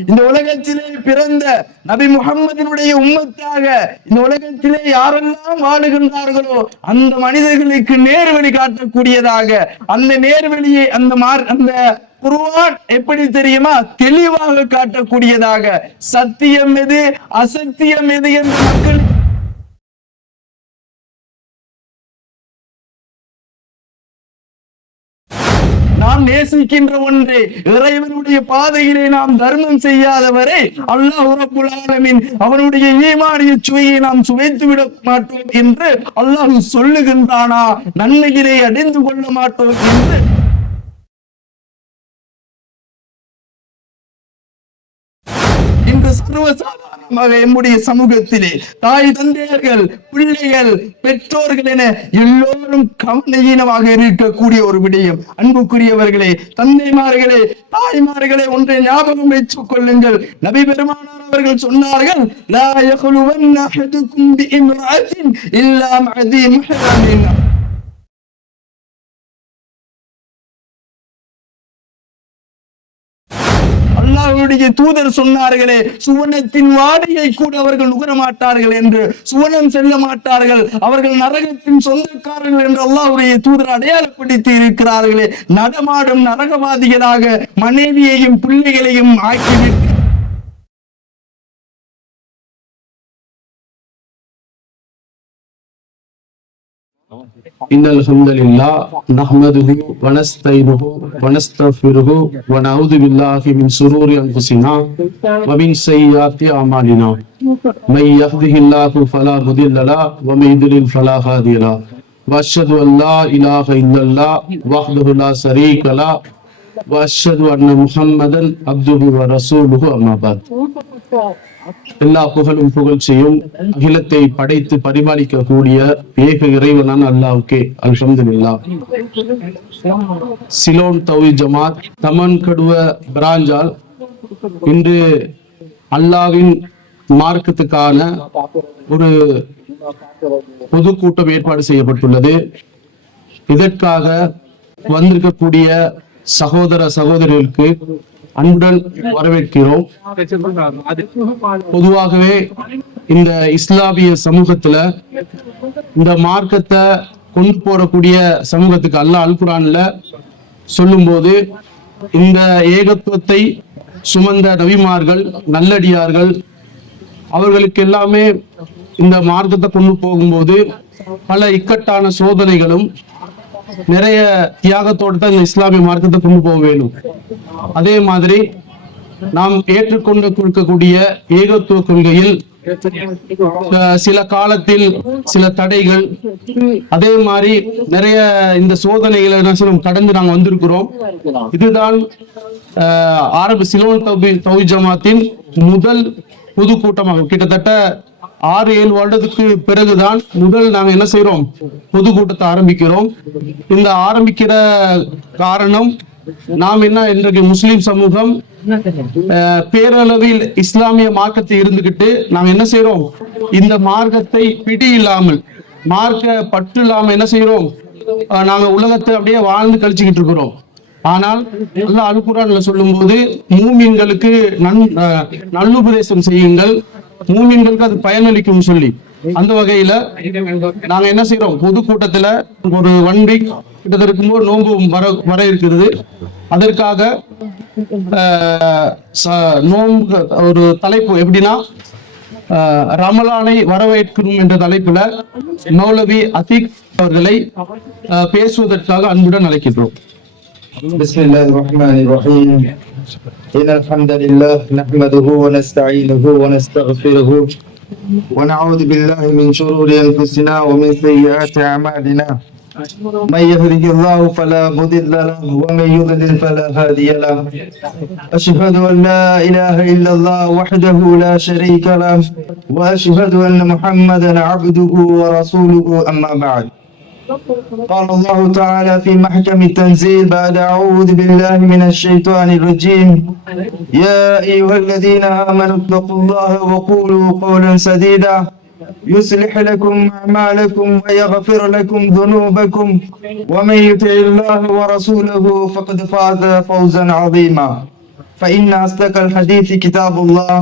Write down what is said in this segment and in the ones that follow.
இந்த உலகத்திலே பிறந்த நபி முகம்மதினுடைய உம்மத்தாக இந்த உலகத்திலே யாரெல்லாம் வாழுகின்றார்களோ அந்த மனிதர்களுக்கு நேர்வழி காட்டக்கூடியதாக, அந்த நேர்வழியை அந்த குர்ஆன் எப்படி தெரியுமா தெளிவாக காட்டக்கூடியதாக, சத்தியம் எது அசத்தியம் எது என்று மக்கள் நாம் நேசிக்கின்ற ஒன்றை இறைவனுடைய பாதையிலே நாம் தர்மம் செய்யாதவரை அல்லாஹ் ரப்புல் ஆலமீன் அவனுடைய ஈமானிய சுவையை நாம் சுவைத்து விட மாட்டோம் என்று அல்லாஹ் சொல்லுகின்றானா? நன்மையிலே அடைந்து கொள்ள மாட்டோம் என்று சர்வசாதாரணமாக நம்முடைய சமூகத்திலே தாய் தந்தையர்கள், பிள்ளைகள், பெற்றோர்கள் என எல்லோரும் கவனஈனமாக இருக்கக்கூடிய ஒரு விடயம். அன்புக்குரியவர்களே, தந்தைமார்களே, தாய்மார்களே, ஒன்றை ஞாபகம் வைத்துக் கொள்ளுங்கள். நபி பெருமானார் அவர்கள் சொன்னார்கள், லா யഖ்லுவன்ன அஹதுக்கும் பிஇம்ராஅத்தின் இல்லா மஅதி முஹரமின். அல்லாஹ்வுடைய தூதர் சொன்னார்களே, சுவனத்தின் வாடையை கூட அவர்கள் நுகர மாட்டார்கள் என்று, சுவனம் செல்ல மாட்டார்கள், அவர்கள் நரகத்தின் சொந்தக்காரர்கள் என்று அல்லாஹ்வுடைய தூதர் அடையாளப்படுத்தி இருக்கிறார்களே. நடமாடும் நரகவாதிகளாக மனைவியையும் பிள்ளைகளையும் ஆக்கிவிட்டு إن الحمد لله نحمده ونستعينه ونستغفره ونعوذ بالله من شرور أنفسنا ومن سيئات أعمالنا من يهده الله فلا مضل له ومن يضلل فلا هادي له وأشهد أن لا إله إلا الله وحده لا شريك له وأشهد أن محمدا عبده ورسوله أما بعد. எல்லா புகழும் புகழ்ச்சியும் அகிலத்தை படைத்து பரிபாலிக்க கூடிய ஏக இறைவனான அல்லாஹ்வுக்கே அல்ஹம்துலில்லாஹ். சிலோன் தௌஹீத் ஜமாத் தமன் கடுவ பிராஞ்சால் இன்று அல்லாஹ்வின் மார்க்கத்துக்கான ஒரு பொதுக்கூட்டம் ஏற்பாடு செய்யப்பட்டுள்ளது. இதற்காக வந்திருக்கக்கூடிய சகோதர சகோதரிகளுக்கு அன்புடன் வரவேற்கிறோம். பொதுவாகவே இந்த இஸ்லாமிய சமூகத்துல இந்த மார்க்கத்தை கொண்டு போறக்கூடிய சமூகத்துக்கு அல்லாஹ் அல் குர்ஆன்ல சொல்லும் போது இந்த ஏகத்துவத்தை சுமந்த நபிமார்கள், நல்லடியார்கள், அவர்களுக்கு எல்லாமே இந்த மார்க்கத்தை கொண்டு போகும்போது பல இக்கட்டான சோதனைகளும் நிறைய தியாகத்தோடு தான் இந்த இஸ்லாமிய மார்க்கத்தை கொண்டு போக வேண்டும். அதே மாதிரி நாம் ஏற்றுக்கொண்டு கொடுக்கக்கூடிய ஏகத்துவ கொள்கையில் சில காலத்தில் சில தடைகள், அதே மாதிரி நிறைய இந்த சோதனைகளை கடந்து நாங்கள் வந்திருக்கிறோம். இதுதான் சிலோன் தௌஹீத் ஜமாத்தின் முதல் பொதுக்கூட்டமாகும். கிட்டத்தட்ட 6-7 வருடத்துக்கு பிறகுதான் முதல் நாங்க என்ன செய்யறோம், பொதுக்கூட்டத்தை ஆரம்பிக்கிறோம். இந்த ஆரம்பிக்கிற காரணம், நாம் என்ன இன்றைக்கு முஸ்லிம் சமூகம் பேரளவில் இஸ்லாமிய மார்க்கத்தை இருந்துகிட்டு நாங்க என்ன செய்யறோம், இந்த மார்க்கத்தை பிடி இல்லாமல், மார்க்க பற்று இல்லாம என்ன செய்யறோம், நாங்க உலகத்தை அப்படியே வாழ்ந்து கழிச்சுக்கிட்டு இருக்கிறோம். ஆனால் அல்லாஹ் அல் குர்ஆன்ல சொல்லும் போது மூமின்களுக்கு நல்லுபதேசம் செய்யுங்கள், மூமின்களுக்கு அது பயனளிக்கும் சொல்லி, அந்த வகையில நாங்க என்ன செய்யறோம், பொதுக்கூட்டத்துல ஒரு 1 வீக் கிட்டத்தட்ட இருக்கும்போது நோன்பு வர இருக்கிறது. அதற்காக நோன்பு ஒரு தலைப்பு எப்படின்னா, ரமலானை வரவேற்கணும் என்ற தலைப்புல மௌலவி அதீக் அவர்களை பேசுவதற்காக அன்புடன் அழைக்கின்றோம். بسم الله الرحمن الرحيم. إن الحمد لله نحمده ونستعينه ونستغفره ونعوذ بالله من شرور أنفسنا ومن سيئات أعمالنا. من يهده الله فلا مضل له ومن يضلل فلا هادي له. أشهد أن لا إله إلا الله وحده لا شريك له وأشهد أن محمدا عبده ورسوله. أما بعد، قال الله تعالى في محكم التنزيل بعد أعوذ بالله من الشيطان الرجيم: يا أيها الذين آمنوا اتقوا الله وقولوا قولا سديدا يصلح لكم أعمالكم ويغفر لكم ذنوبكم ومن يطع الله ورسوله فقد فاز فوزا عظيما. فإن أصدق الحديث كتاب الله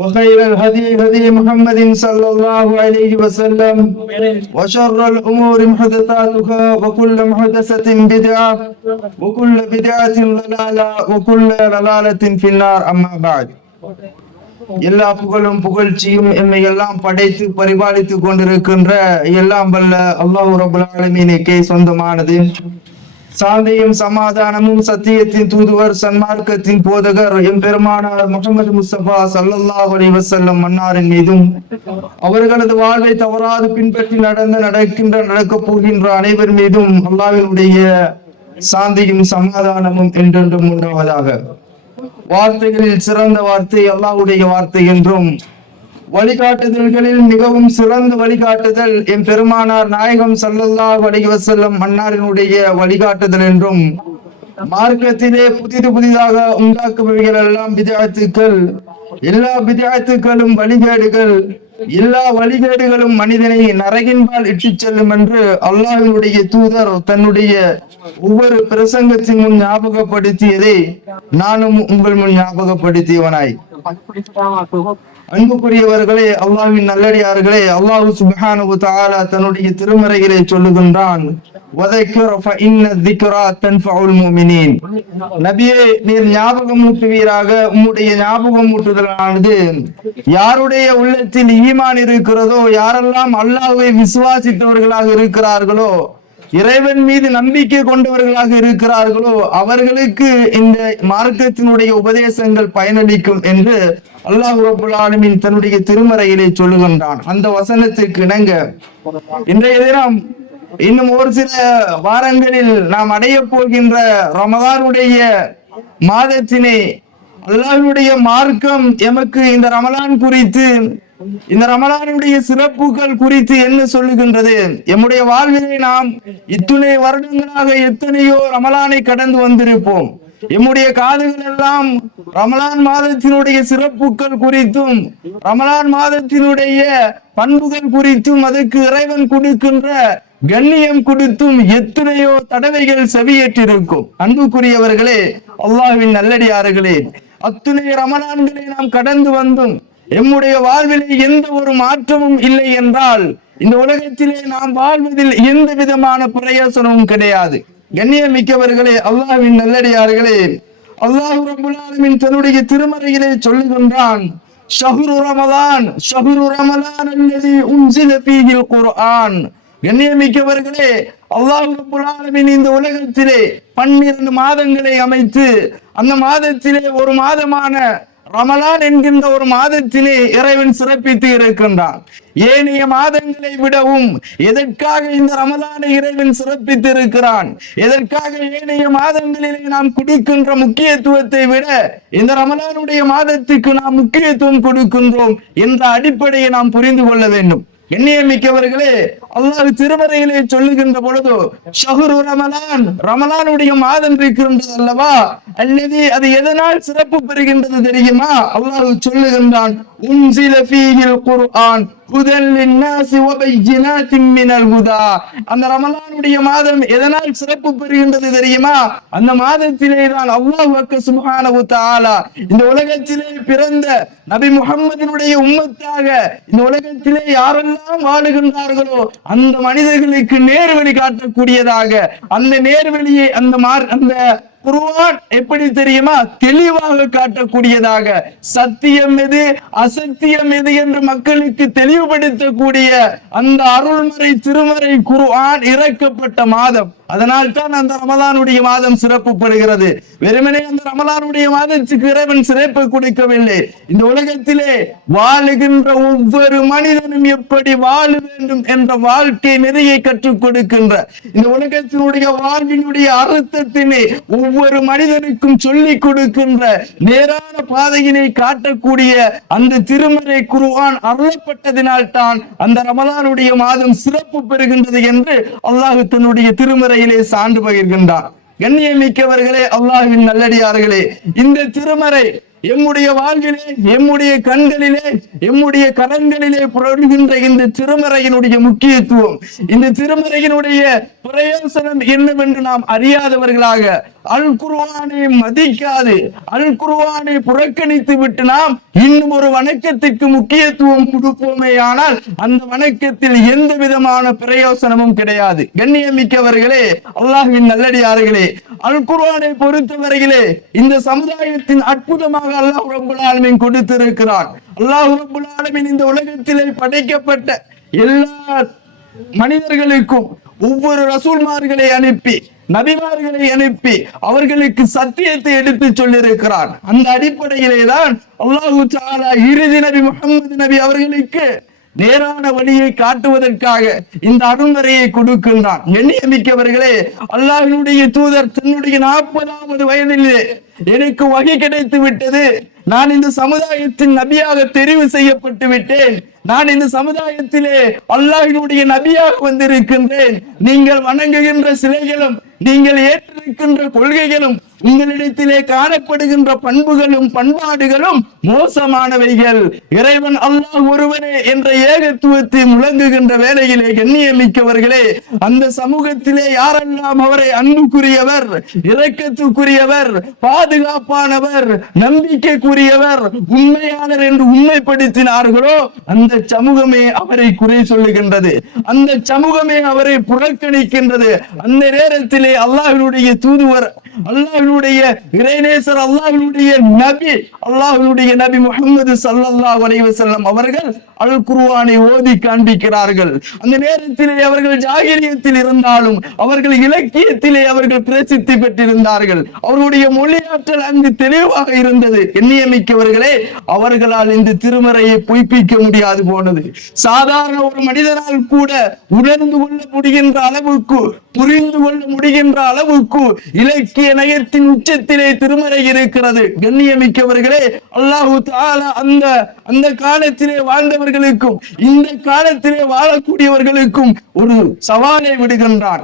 وخير الهدي هدي محمد صلى الله عليه وسلم وشر الأمور محدثاتها وكل محدثة بدعة وكل بدعة ضلالة وكل ضلالة في النار أما بعد. எல்லா புகழும் புகழ்ச்சியும் என்னை எல்லாம் படைத்து பரிபாலித்துக் கொண்டிருக்கின்ற எல்லாம் வல்ல அல்லாஹ் ரப்பல் ஆலமீனுக்கே சொந்தமானது. சாந்தியும் சமாதானமும் சத்தியத்தின் தூதுவர் சன்மார்க்கத்தின் போதகர் எம்பெருமானார் முஹம்மது முஸ்தபா ஸல்லல்லாஹு அலைஹி வஸல்லம் மன்னாரின் மீதும் அவர்களது வாழ்வை தவறாது பின்பற்றி நடக்கப் போகின்ற அனைவர் மீதும் அல்லாஹ்வினுடைய சாந்தியும் சமாதானமும் என்றென்றும் உண்டாவதாக. வார்த்தைகளில் சிறந்த வார்த்தை அல்லாஹ்வுடைய வார்த்தை என்றும், வழிகாட்டுதல்களில் மிகவும் சிறந்த வழிகாட்டுதல் என் பெருமானார் நாயகம் ஸல்லல்லாஹு அலைஹி வஸல்லம் மன்னாரினுடைய வழிகாட்டுதல் என்றும், மார்க்கத்திலே புதிதாக உண்டாக்குபவைகள் எல்லாம் பித்அத்துக்கள், எல்லா பித்அத்துக்களும் வழிகேடுகள், எல்லா வழிகேடுகளும் மனிதனை நரகின்பால் இட்டுச் செல்லும் என்று அல்லாஹ்வினுடைய தூதர் தன்னுடைய ஒவ்வொரு பிரசங்கத்தின் முன் ஞாபகப்படுத்தியதை நானும் உங்கள் முன் ஞாபகப்படுத்தியவனாய். அன்புக்குரியவர்களே, அல்லாஹ்வின் நல்லடியார்களே, அல்லாஹ் சுப்ஹானஹு வ தஆலா தன்னுடைய திருமறையிலே சொல்லுகின்றான், வதக்கிர் ஃபஇன்ன ذிக்ரா தன்ஃபஉல் முஃமினீன். நபியே, நீர் ஞாபகமூட்டுவீராக. உம்முடைய ஞாபகமூட்டுதலானது யாருடைய உள்ளத்தில் ஈமான் இருக்கிறதோ, யாரெல்லாம் அல்லாஹ்வை விசுவாசித்தவர்களாக இருக்கிறார்களோ, இறைவன் மீது நம்பிக்கை கொண்டவர்களாக இருக்கிறார்களோ, அவர்களுக்கு இந்த மார்க்கத்தினுடைய உபதேசங்கள் பயனளிக்கும் என்று அல்லாஹ் ரப்பல் ஆலமீன் தன்னுடைய திருமறையிலே சொல்லுகின்றான். அந்த வசனத்திற்கு இணங்க இன்றைய தினம் இன்னும் ஒரு சில வாரங்களில் நாம் அடைய போகின்ற ரமலானுடைய மாதத்தினை அல்லாஹ்வுடைய மார்க்கம் எமக்கு இந்த ரமலான் குறித்து, இந்த ரமலானுடைய சிறப்புகள் குறித்து என்ன சொல்லுகின்றது? எம்முடைய வாழ்விலே நாம் இத்துணை வருடங்களாக எத்தனையோ ரமலானை கடந்து வந்திருப்போம். எம்முடைய காதுகள் எல்லாம் ரமலான் மாதத்தினுடைய சிறப்புகள் குறித்தும், ரமலான் மாதத்தினுடைய பண்புகள் குறித்தும், அதற்கு இறைவன் கொடுக்கின்ற கண்ணியம் கொடுத்தும் எத்தனையோ தடவைகள் செவியேற்றிருக்கும். அன்புக்குரியவர்களே, அல்லாஹ்வின் நல்லடியார்களே, அத்துணை ரமலான்களை நாம் கடந்து வந்தும் எம்முடைய வாழ்விலே எந்த ஒரு மாற்றமும் இல்லை என்றால் இந்த உலகத்திலே நாம் வாழ்வதில் எந்த விதமான பிரயோசனமும் கிடையாது. கண்ணியமிக்கவர்களே, அல்லாஹ்வின் நல்லடியார்களே, அல்லாஹ் ரப்பல் ஆலமீன் தன்னுடைய திருமறையிலே சொல்லுகின்றான், ஷஹ்ரு ரமலான் அல்லதி உன்ஸில ஃபீஹில் குர்ஆன். கண்ணியமிக்கவர்களே, அல்லாஹ் ரப்பல் ஆலமீன் இந்த உலகத்திலே 12 மாதங்களை அமைத்து அந்த மாதத்திலே ஒரு மாதமான ரமலான் என்கின்ற ஒரு மாதத்திலே இறைவன் சிறப்பித்து இருக்கின்றான். ஏனைய மாதங்களை விடவும் எதற்காக இந்த ரமலானை இறைவன் சிறப்பித்து இருக்கிறான், எதற்காக ஏனைய மாதங்களிலே நாம் கொடுக்கின்ற முக்கியத்துவத்தை விட இந்த ரமலானுடைய மாதத்துக்கு நாம் முக்கியத்துவம் கொடுக்கின்றோம் என்ற அடிப்படையை நாம் புரிந்து கொள்ள வேண்டும். எண்ணியமிக்கவர்களே, அல்லாஹ் திருமறையிலே சொல்லுகின்ற பொழுது ஷஹ்ரு ரமலான், ரமலானுடைய மாதம் இருக்கின்றது அல்லவா, அல்லது அது எதனால் சிறப்பு பெறுகின்றது தெரியுமா? அல்லாஹ் சொல்லுகின்றான், உன்ஸில ஃபீஹில் குர்ஆன் ஹுதல் லின்னாஸி வ பையினாத்தின் மினல் ஹுதா. அந்த ரமலானுடைய மாதம் எதனால் சிறப்பு பெறுகின்றது தெரியுமா? அந்த மாதத்திலே தான் அல்லாஹ் சுப்ஹானஹு வ தஆலா இந்த உலகத்திலே பிறந்த நபி முஹம்மதினுடைய உம்மத்தாக இந்த உலகத்திலே யாரெல்லாம் வாழுகின்றார்களோ அந்த மனிதர்களுக்கு நேர்வழி காட்டக்கூடியதாக, அந்த நேர்வழியை அந்த குர்ஆன் எப்படி தெரியுமா தெளிவாக காட்டக்கூடியதாக, சத்தியம் எது அசத்தியம் எது என்று மக்களுக்கு தெளிவுபடுத்தக்கூடிய அந்த அருள்மறை திருமறை குர்ஆன் இறக்கப்பட்ட மாதம். அதனால் தான் அந்த ரமலானுடைய மாதம் சிறப்பு படுகிறது. வெறுமனே அந்த ரமலானுடைய மாதத்துக்கு இறைவன் சிறப்பு கொடுக்கவில்லை. இந்த உலகத்திலே வாழுகின்ற ஒவ்வொரு மனிதனும் எப்படி வாழ வேண்டும் என்ற வாழ்க்கை நெறியை கற்றுக் கொடுக்கின்ற, இந்த உலகத்தினுடைய வாழ்வினுடைய அர்த்தத்தினை ஒவ்வொரு மனிதனுக்கும் சொல்லிக் கொடுக்கின்ற, நேரான பாதையினை காட்டக்கூடிய அந்த திருமறை குர்ஆன் அருளப்பட்டதினால் தான் அந்த ரமலானுடைய மாதம் சிறப்பு பெறுகின்றது என்று அல்லாஹ் தன்னுடைய திருமறையிலே சான்று பகிர்கின்றார். கண்ணியமிக்கவர்களே, அல்லாஹ்வின் நல்லடியார்களே, இந்த திருமறை எம்முடைய வாழ்விலே, எம்முடைய கண்களிலே, எம்முடைய கரங்களிலே புரளுகின்ற இந்த திருமறையினுடைய முக்கியத்துவம், இந்த திருமறையினுடைய பிரயோசனம் என்னவென்று நாம் அறியாதவர்களாக, அல் குர்ஆனை மதிக்காது, அல் குர்ஆனை புறக்கணித்து விட்டு நாம் இன்னும் ஒரு வணக்கத்திற்கு முக்கியத்துவம் கொடுப்போமே ஆனால் அந்த வணக்கத்தில் எந்த விதமான பிரயோசனமும் கிடையாது. கண்ணியமிக்கவர்களே, அல்லாஹ்வின் நல்லடியார்களே, அல் குர்ஆனை பொறுத்தவரையிலே இந்த சமுதாயத்தின் அற்புதமாக அல்லாஹ் ரப்பல் ஆலமீன் கொடுத்திருக்கிறார். அல்லாஹ் ரப்பல் ஆலமீன் இந்த உலகத்திலே படைக்கப்பட்ட எல்லா மனிதர்களுக்கும் ஒவ்வொரு ரசூல்மார்களை அனுப்பி, நபிமார்களை அனுப்பி அவர்களுக்கு சத்தியத்தை எடுத்து சொல்லியிருக்கிறார். அந்த அடிப்படையிலே தான் அல்லாஹு தஆலா இறுதி நபி முஹம்மது நபி அவர்களுக்கு நேரான வழியை காட்டுவதற்காக இந்த அருள்வரையை கொடுக்கின்றான். எண்ணியமிக்கவர்களே, அல்லாஹ்வினுடைய தூதர் தன்னுடைய 40வது வயதிலே எனக்கு வகை கிடைத்து விட்டது, நான் இந்த சமுதாயத்தின் நபியாக தெரிவு செய்யப்பட்டு விட்டேன், நான் இந்த சமுதாயத்திலே அல்லாஹ்வினுடைய நபியாக வந்திருக்கின்றேன், நீங்கள் வணங்குகின்ற சிலைகளும் நீங்கள் ஏற்றிருக்கின்ற கொள்கைகளும் உங்களிடத்திலே காணப்படுகின்ற பண்புகளும் பண்பாடுகளும் மோசமானவைகள், இறைவன் அல்லாஹ் ஒருவரே என்ற ஏகத்துவத்தை முழங்குகின்ற வேளையிலே கண்ணியமிக்கவர்களே, அந்த சமூகத்திலே யாரெல்லாம் அவரை அன்புக்குரியவர், இரக்கத்துக்குரியவர், பாதுகாப்பானவர், நம்பிக்கைக்குரியவர், உண்மையாளர் என்று உண்மைப்படுத்தினார்களோ அந்த சமூகமே அவரை குறை சொல்லுகின்றது, அந்த சமூகமே அவரை புறக்கணிக்கின்றது. அந்த நேரத்திலே அல்லாஹ்வினுடைய தூதுவர், அல்லாஹ்வினுடைய இறைநேசர், அல்லாஹ்வினுடைய நபி முஹம்மது ஸல்லல்லாஹு அலைஹி வஸல்லம் அவர்கள் அல் குர்ஆனை ஓதி காண்பிக்கிறார்கள். அந்த நேரத்திலே அவர்கள் ஜாகிலியத்தில் இருந்தாலும் அவர்கள் இலக்கியத்திலே அவர்கள் பிரசித்தி பெற்றிருந்தார்கள். அவர்களுடைய மொழியாற்றல் அங்கு தெளிவாக இருந்தது. எண்ணியமிக்கவர்களே, அவர்களால் இந்த திருமறையை பொய்ப்பிக்க முடியாது போனது. சாதாரண ஒரு மனிதனால் கூட உணர்ந்து கொள்ள முடிகின்ற அளவுக்கு, புரிந்து கொள்ள முடிகின்ற அளவுக்கு இலக்கிய நயத்தின் உச்சத்திலே திருமறை இருக்கிறது. கண்ணியமிக்கவர்களே, அல்லாஹு தஆலா அந்த காலத்திலே வாழ்ந்தவர்களுக்கும் இந்த காலத்திலே வாழக்கூடியவர்களுக்கும் ஒரு சவாலை விடுகின்றார்.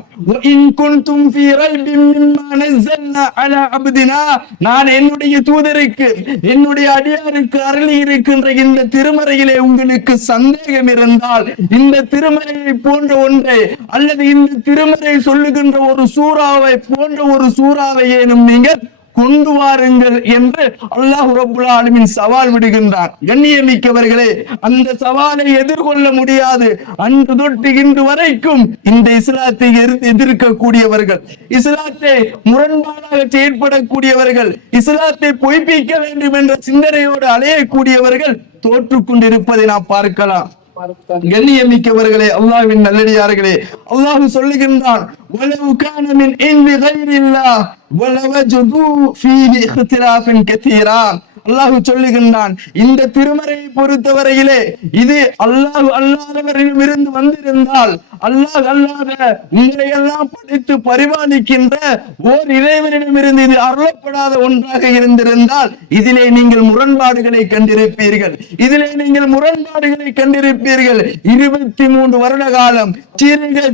நான் என்னுடைய தூதருக்கு, என்னுடைய அடியாருக்கு அருளி இருக்கின்ற இந்த திருமறையிலே உங்களுக்கு சந்தேகம் இருந்தால், இந்த திருமறையை போன்ற ஒன்றை அல்லது இந்த திருமறை சொல்லுகின்ற ஒரு சூறாவை போன்ற ஒரு சூறாவை ஏனும் நீங்கள் கொண்டு வாருங்கள் என்று அல்லாஹ் ரப்பல் ஆலமீன் சவால் விடுகின்றார். கண்ணியமிக்கவர்களே, அந்த சவாலை எதிர்கொள்ள முடியாது அன்று தொட்டு இன்று வரைக்கும் இந்த இஸ்லாத்தை எதிர்க்கக்கூடியவர்கள், இஸ்லாத்தை முரண்பாடாக செயற்படக்கூடியவர்கள், இஸ்லாத்தை பொய்ப்பிக்க வேண்டும் என்ற சிந்தனையோடு அலையக்கூடியவர்கள் தோற்றுக் கொண்டிருப்பதை நாம் பார்க்கலாம். கண்ணியமிக்கவர்களே, அல்லாஹ்வின் நல்லடியார்களே, அல்லாஹ் சொல்லுகின்றான், வலவ் கான மின் இன்தி கைரில்லாஹ் வலவஜது ஃபீஹி இக்திலாஃபன் கதீரா. அல்லாஹ் சொல்லுகின்றான், இந்த திருமறையை பொறுத்தவரையிலே இது அல்லாஹ் அல்லாதவரிடமிருந்து வந்திருந்தால், அல்லாஹ் அல்லாத உங்களை எல்லாம் படைத்து பரிபாலிக்கின்ற ஓர் இறைவனிடமிருந்து இது அருளப்படாத ஒன்றாக இருந்திருந்தால் இதிலே நீங்கள் முரண்பாடுகளை கண்டிருப்பீர்கள், இதிலே நீங்கள் முரண்பாடுகளை கண்டிருப்பீர்கள். 23 வருட காலம்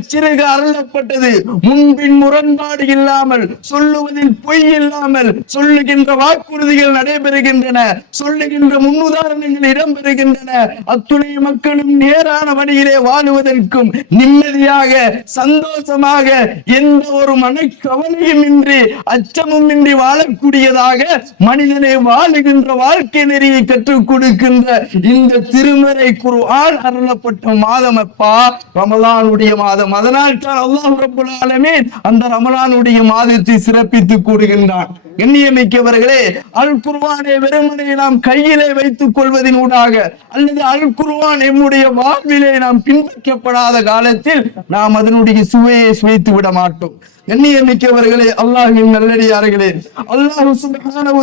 சிறுக அருளப்பட்டது, முன்பின் முரண்பாடு இல்லாமல், சொல்லுவதில் பொய் இல்லாமல், சொல்லுகின்ற வாக்குறுதிகள் நடைபெறுகின்றன, சொல்லுகின்ற முன்னுதாரணங்கள் இடம்பெறுகின்றன. அத்துணை மக்களும் நேரான வழியிலே வாழுவதற்கும் நிம்மதியாக சந்தோஷமாக எந்த ஒரு மனக்கவலையும் இன்றி அச்சமும் இன்றி வாழக்கூடியதாக மனிதனை வாழுகின்ற வாழ்க்கை நெறியை கற்றுக் கொடுக்கின்ற இந்த திருமறை குர்ஆன் அருளப்பட்ட மாதம் அப்பா ரமலானுடைய மாதம். அதனால் தான் அல்லாஹ் ரப்பல் ஆலமீன் அந்த ரமலானுடைய மாதத்தை சிறப்பித்து கூறுகின்றான். எண்ணியமிக்கவர்களே, அல் குர்ஆனை வெறுமனே நாம் கையிலே வைத்துக் கொள்வதனூடாக அல்லது அல் குர்ஆன் நம்முடைய வாழ்விலே நாம் பின்பற்றப்படாத காலத்தில் நாம் அதனுடைய சுவையை சுவைத்து விட மாட்டோம். எண்ணியமிக்கவர்களே, அல்லாஹ்வின் நல்லடியார்களே, அல்லாஹ் சுப்ஹானஹு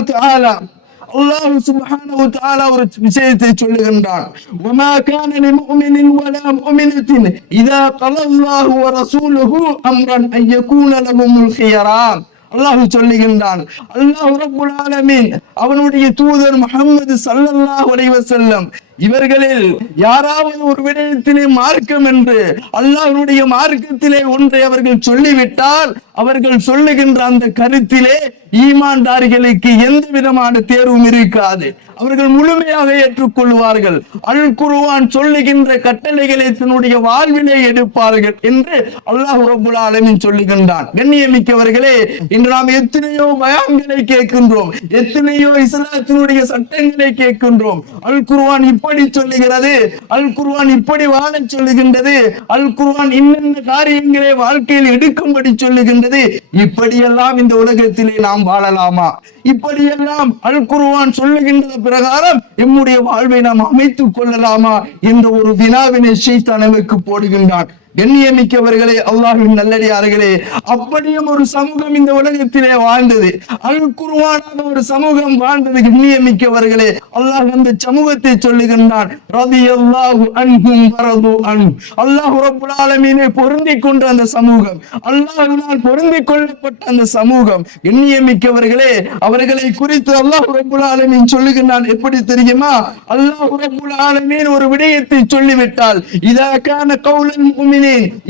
வ தஆலா ஒரு விஷயத்தை சொல்லுகின்றான், வமா கான லிமுமினின் வலா முமினத்தின் இதா கலல்லாஹு வ ரசூலுஹு அம்ரன் அய்யகூன லஹுமுல் ஹியரா. அல்லாஹ் சொல்லுகின்றான், அல்லாஹ் ரப்பல் ஆலமீன் அவனுடைய தூதர் முஹம்மது ஸல்லல்லாஹு அலைஹி வஸல்லம் இவர்களில் யாராவது ஒரு விடயத்திலே மார்க்கம் என்று அல்லாஹ்வுடைய மார்க்கத்திலே ஒன்றை அவர்கள் சொல்லிவிட்டால் அவர்கள் சொல்லுகின்ற அந்த கருத்திலே ஈமான்தாரிகளுக்கு எந்த விதமான தேர்வும் இருக்காது. அவர்கள் முழுமையாக ஏற்றுக்கொள்வார்கள். அல் குர்ஆன் சொல்லுகின்ற கட்டளைகளை தன்னுடைய வாழ்விலே எடுப்பார்கள் என்று அல்லாஹ் ரப்பல் ஆலமீன் சொல்லுகின்றான். கண்ணியமிக்கவர்களே, இன்று நாம் எத்தனையோ பயான்களை கேட்கின்றோம், எத்தனையோ இஸ்லாத்தினுடைய சட்டங்களை கேட்கின்றோம். அல் குர்ஆன் இப்படி சொல்லுகிறது, அல் குர்ஆன் இப்படி வாழ சொல்லுகின்றது, அல் குர்ஆன் இன்னென்ன காரியங்களை வாழ்க்கையில் எடுக்கும்படி சொல்லுகின்றது. இப்படியெல்லாம் இந்த உலகத்திலே நாம் வாழலாமா? இப்படியெல்லாம் அல் குர்ஆன் சொல்லுகின்ற பிரகாரம் நம்முடைய வாழ்வை நாம் அமைத்துக் கொள்ளலாமா என்ற ஒரு வினாவினை ஷைத்தான் நமக்கு போடுகின்றான். கண்ணியமிக்கவர்களே, அல்லாஹ்வின் நல்லடியார்களே, அப்படியும் ஒரு சமூகம் இந்த உலகத்திலே வாழ்ந்தது. அல் குர்ஆனாக ஒரு சமூகம் வாழ்ந்தது. கண்ணியமிக்கவர்களே, அல்லாஹ் அந்த சமூகத்தை சொல்லுகின்றான், ரலியல்லாஹு அன்ஹும் வரது அன்ஹு. அல்லாஹ் ரப்பல் ஆலமீனை பொருந்திக் கொண்ட அந்த சமூகம், அல்லாஹ்வினால் பொருந்திக் கொள்ளப்பட்ட அந்த சமூகம். கண்ணியமிக்கவர்களே, அவர்களை குறித்து அல்லாஹ் ரப்பல் ஆலமீன் சொல்லுகின்றான். எப்படி தெரியுமா? அல்லாஹ் ரப்பல் ஆலமீன் ஒரு விடயத்தை சொல்லிவிட்டால், இதா கான கௌலல் முஃமினீன்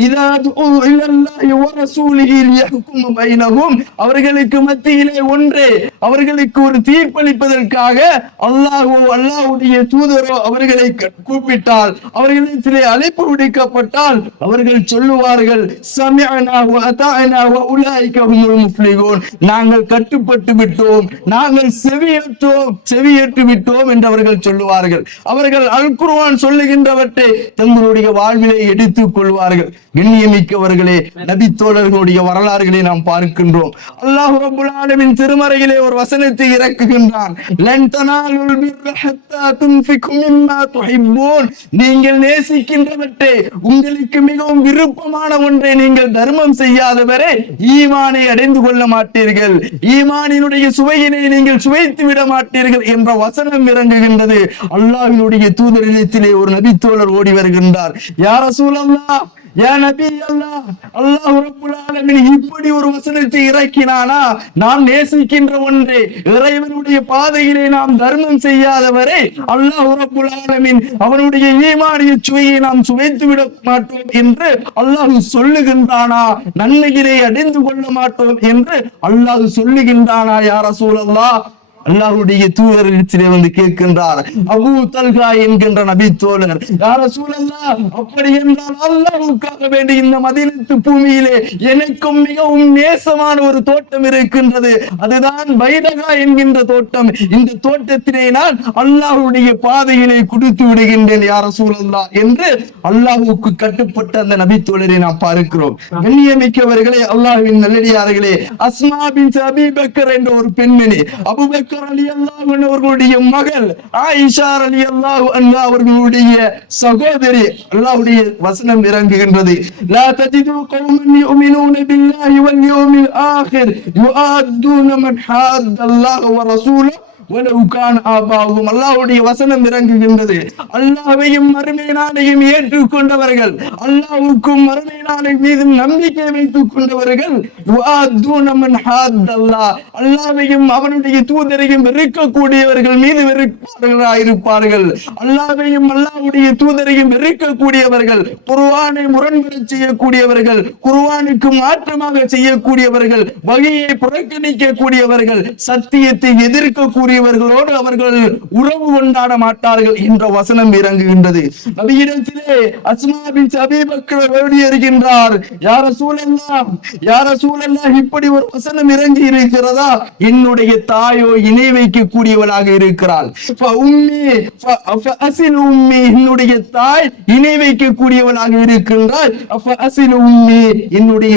இதா துஉ இலல்லாஹி வ ரசூலிஹி லியஹ்கும பைனஹும், அவர்களுக்கு மத்தியிலே ஒன்றே, அவர்களுக்கு ஒரு தீர்ப்பளிப்பதற்காக அல்லாஹ்வுடைய தூதரோ அவர்களை கூப்பிட்டால், அவர்களிடத்திலே அழைப்பு விடுக்கப்பட்டால் அவர்கள் சொல்லுவார்கள், சமிஅனா வ அதஅனா வ உலைக ஹுமுல் முஃப்லிஹூன். நாங்கள் கட்டுப்பட்டு விட்டோம், நாங்கள் செவியேற்று விட்டோம் என்று அவர்கள் சொல்லுவார்கள். அவர்கள் அல் குர்ஆன் சொல்லுகின்றவற்றை தங்களுடைய வாழ்விலே எடுத்துக் கொள்வார்கள். கண்ணியமிக்கவர்களே, நபி தோழர்களுடைய வரலாறுகளை நாம் பார்க்கின்றோம். அல்லாஹ் ரப்பல் ஆலமீன் திருமறையிலே ஒரு வசனத்தை இறக்குகின்றான், லன் தனாலுல் பிர்ர ஹத்தா துன்ஃபிகு மிம்மா துஹிப்பூன். நீங்கள் நேசிக்கின்றவற்றை, உங்களுக்கு மிகவும் விருப்பமான ஒன்றை நீங்கள் தர்மம் செய்யாதவரை ஈமானை அடைந்து கொள்ள மாட்டீர்கள், ஈமானினுடைய சுவையினை நீங்கள் சுவைத்து விட மாட்டீர்கள் என்ற வசனம் இறங்குகின்றது. அல்லாஹ்வினுடைய தூதரிடத்திலே ஒரு நபி தோழர் ஓடி வருகின்றார். யா ரசூலல்லாஹ், யா நபி அல்லாஹ், அல்லாஹ் ரப்பல் ஆலமீன் இப்படி ஒரு வசனத்தை இறக்கினானா? நாம் நேசிக்கின்ற ஒன்றை, இறைவனுடைய பாதையிலே நாம் தர்மம் செய்யாதவரை அல்லாஹ் ரப்பல் ஆலமீன் அவனுடைய ஈமானிய சுவையை நாம் சுவைத்து விட மாட்டோம் என்று அல்லாஹ் சொல்லுகின்றானா? நன்மையிலே அடைந்து கொள்ள மாட்டோம் என்று அல்லாஹ் சொல்லுகின்றானா? யா ரசூலல்லாஹ், அல்லாஹ்வுடைய தூதரிடத்திலே வந்து கேட்கின்றார். அபூ தல்ஹா என்கின்ற நபி தோழர், யா ரசூலல்லாஹ், அப்படி என்றால் அல்லாஹ்வுக்காக வேண்டி இந்த மதீனத்து பூமியிலே எனக்கும் மிகவும் நேசமான ஒரு தோட்டம் இருக்கின்றது, அதுதான் பைதகா என்கின்ற தோட்டம். இந்த தோட்டத்திலே நான் அல்லாஹ்வுடைய பாதையிலே கொடுத்து விடுகின்றேன் யா ரசூலல்லாஹ் என்று அல்லாஹ்வுக்கு கட்டுப்பட்ட அந்த நபி தோழரை நாம் பார்க்கிறோம். கண்ணியமிக்கவர்களே, அல்லாஹ்வின் நல்லடியார்களே, அஸ்மா பின்த் அபீ பக்கர் என்ற ஒரு பெண்மணி, அபூபக்கர் ரலியல்லாஹு அன்ஹு அவர்களுடைய மகள் ஆயிஷா ரலியல்லாஹு அன்ஹா அவர்களுடைய சகோதரி. அல்லாஹ்வுடைய வசனம் இறங்குகின்றது, லா தஜிது கௌமன் யுமினூன பில்லாஹி வல் யௌமில் ஆகிர் யுஆதுன மன் ஹாத்தல்லாஹ வ ரசூலஹு அல்லாஹ்வுடைய வசனம் இறங்குகின்றது. அல்லாஹ்வையும் மறுமை நாளையும் ஏற்றுக்கொண்டவர்கள், அல்லாஹ்வுக்கும் மறுமை நாளை மீது நம்பிக்கை வைத்துக் கொண்டவர்கள், அல்லாஹ்வையும் அவனுடைய தூதரையும் வெறுக்கக்கூடியவர்கள் மீது வெறுப்பாளர்களாயிருப்பார்கள். அல்லாஹ்வையும் அல்லாஹ்வுடைய தூதரையும் வெறுக்கக்கூடியவர்கள், குர்ஆனை முரண்படச் செய்யக்கூடியவர்கள், குர்ஆனுக்கு மாற்றமாக செய்யக்கூடியவர்கள், வகையை புறக்கணிக்க கூடியவர்கள், சத்தியத்தை எதிர்க்கக்கூடிய அவர்களோடு அவர்கள் உறவு கொண்டாட மாட்டார்கள் என்ற வசனம் இறங்குகின்றது. நபியிடத்திலே அஸ்மா பின்த் அபீ பக்கர் வருகின்றார். யா ரசூலல்லாஹ், யா ரசூலல்லாஹ், இப்படி ஒரு வசனம் இறங்கி இருக்கிறதா? என்னுடைய தாயோ இணை வைக்க கூடியவளாக இருக்கிறாள். என்னுடைய தாய் இணை வைக்க கூடியவளாக இருக்கின்றாள். என்னுடைய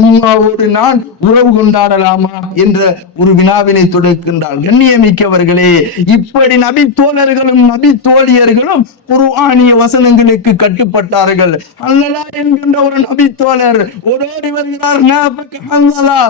உம்மாவோடு நான் உறவு கொண்டாடலாமா என்ற ஒரு வினாவினை தொடர்கின்றார். கண்ணியமிக்கவர்களே, இப்படி நபி தோழர்களும் நபி தோழியர்களும் குர்ஆனிய வசனங்களுக்கு கட்டுப்பட்டார்கள். ஹல்லலா என்கின்ற ஒரு நபி தோழர் ஓடோடி வருகிறார். நாஃபக ஹல்லலா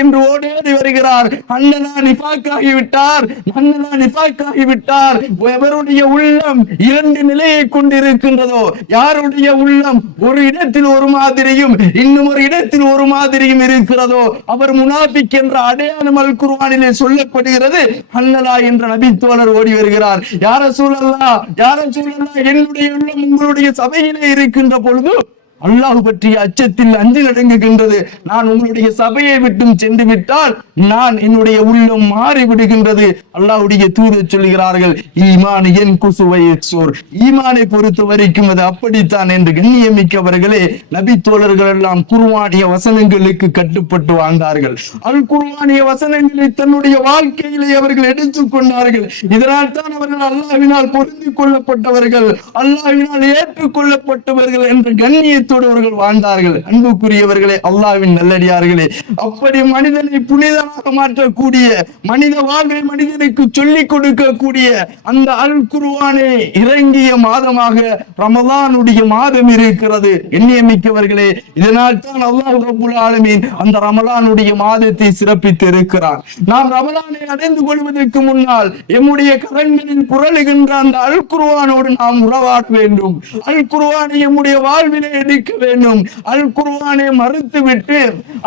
என்று ஓடோடி வருகிறார். ஹல்லலா நிஃபாக்காகி விட்டார், ஹல்லலா நிஃபாக்காகி விட்டார். எவருடைய உள்ளம் இரண்டு நிலையை கொண்டிருக்கின்றதோ, யாருடைய உள்ளம் ஒரு இடத்தில் ஒரு மாதிரியும் இன்னும் ஒரு இடத்தில் ஒரு மாதிரியும் இருக்கிறதோ, அவர் முனாஃபிக் என்ற அடையாளம் அல் குர்ஆனிலே சொல்ல சொல்லப்படுகிறது. ஹன்னலா என்ற நபி தோழர் ஓடி வருகிறார். யார ரசூலல்லாஹ், என்னுடைய உள்ளம் உங்களுடைய சபையிலே இருக்கின்ற பொழுது அல்லாஹ் பற்றிய அச்சத்தில் அஞ்சு நடுங்குகின்றது. நான் உங்களுடைய சபையை விட்டும் சென்று விட்டால் என்னுடைய உள்ளம் மாறி விடுகின்றது. அல்லாஹ்வுடைய தூதர் சொல்கிறார்கள், ஈமான் என் குசுவை எக்ஸோர், ஈமானை பொறுத்த வரைக்கும் அது அப்படித்தான் என்று. கண்ணியமிக்கவர்களே, நபி தோழர்கள் எல்லாம் குர்ஆனிய வசனங்களுக்கு கட்டுப்பட்டு வாழ்ந்தார்கள். அல் குர்ஆனிய வசனங்களை தன்னுடைய வாழ்க்கையிலே அவர்கள் எடுத்துக் கொண்டார்கள். இதனால் தான் அவர்கள் அல்லாஹ்வினால் பொருந்திக் கொள்ளப்பட்டவர்கள், அல்லாஹ்வினால் ஏற்றுக்கொள்ளப்பட்டவர்கள் என்ற கண்ணிய அவர்கள் வாழ்ந்தார்கள். அன்புக்குரியவர்களே, அல்லாஹ்வின் நல்லடியார்களே, அப்படி மனிதனை புனிதமாக மாற்றக்கூடிய, மனித வாழ்வை மனிதனுக்கு சொல்லிக் கொடுக்கக்கூடிய அந்த அல் குர்ஆனே இறங்கிய மாதமாக ரமலானுடைய மாதம் இருக்கிறது. எண்ணியமிக்கவர்களே, இதனால் தான் அல்லாஹ் ரப்புல் ஆலமீன் அந்த ரமலானுடைய மாதத்தை சிறப்பித்து இருக்கிறார். நாம் ரமலானை அடைந்து கொள்வதற்கு முன்னால் எம்முடைய கரங்களில் புரளுகின்ற அந்த அல் குர்ஆனோடு நாம் உறவாட வேண்டும். அல் குர்ஆனை எம்முடைய வாழ்விலே வேண்டும். அல் குர்ஆனை மறுத்து விட்டு,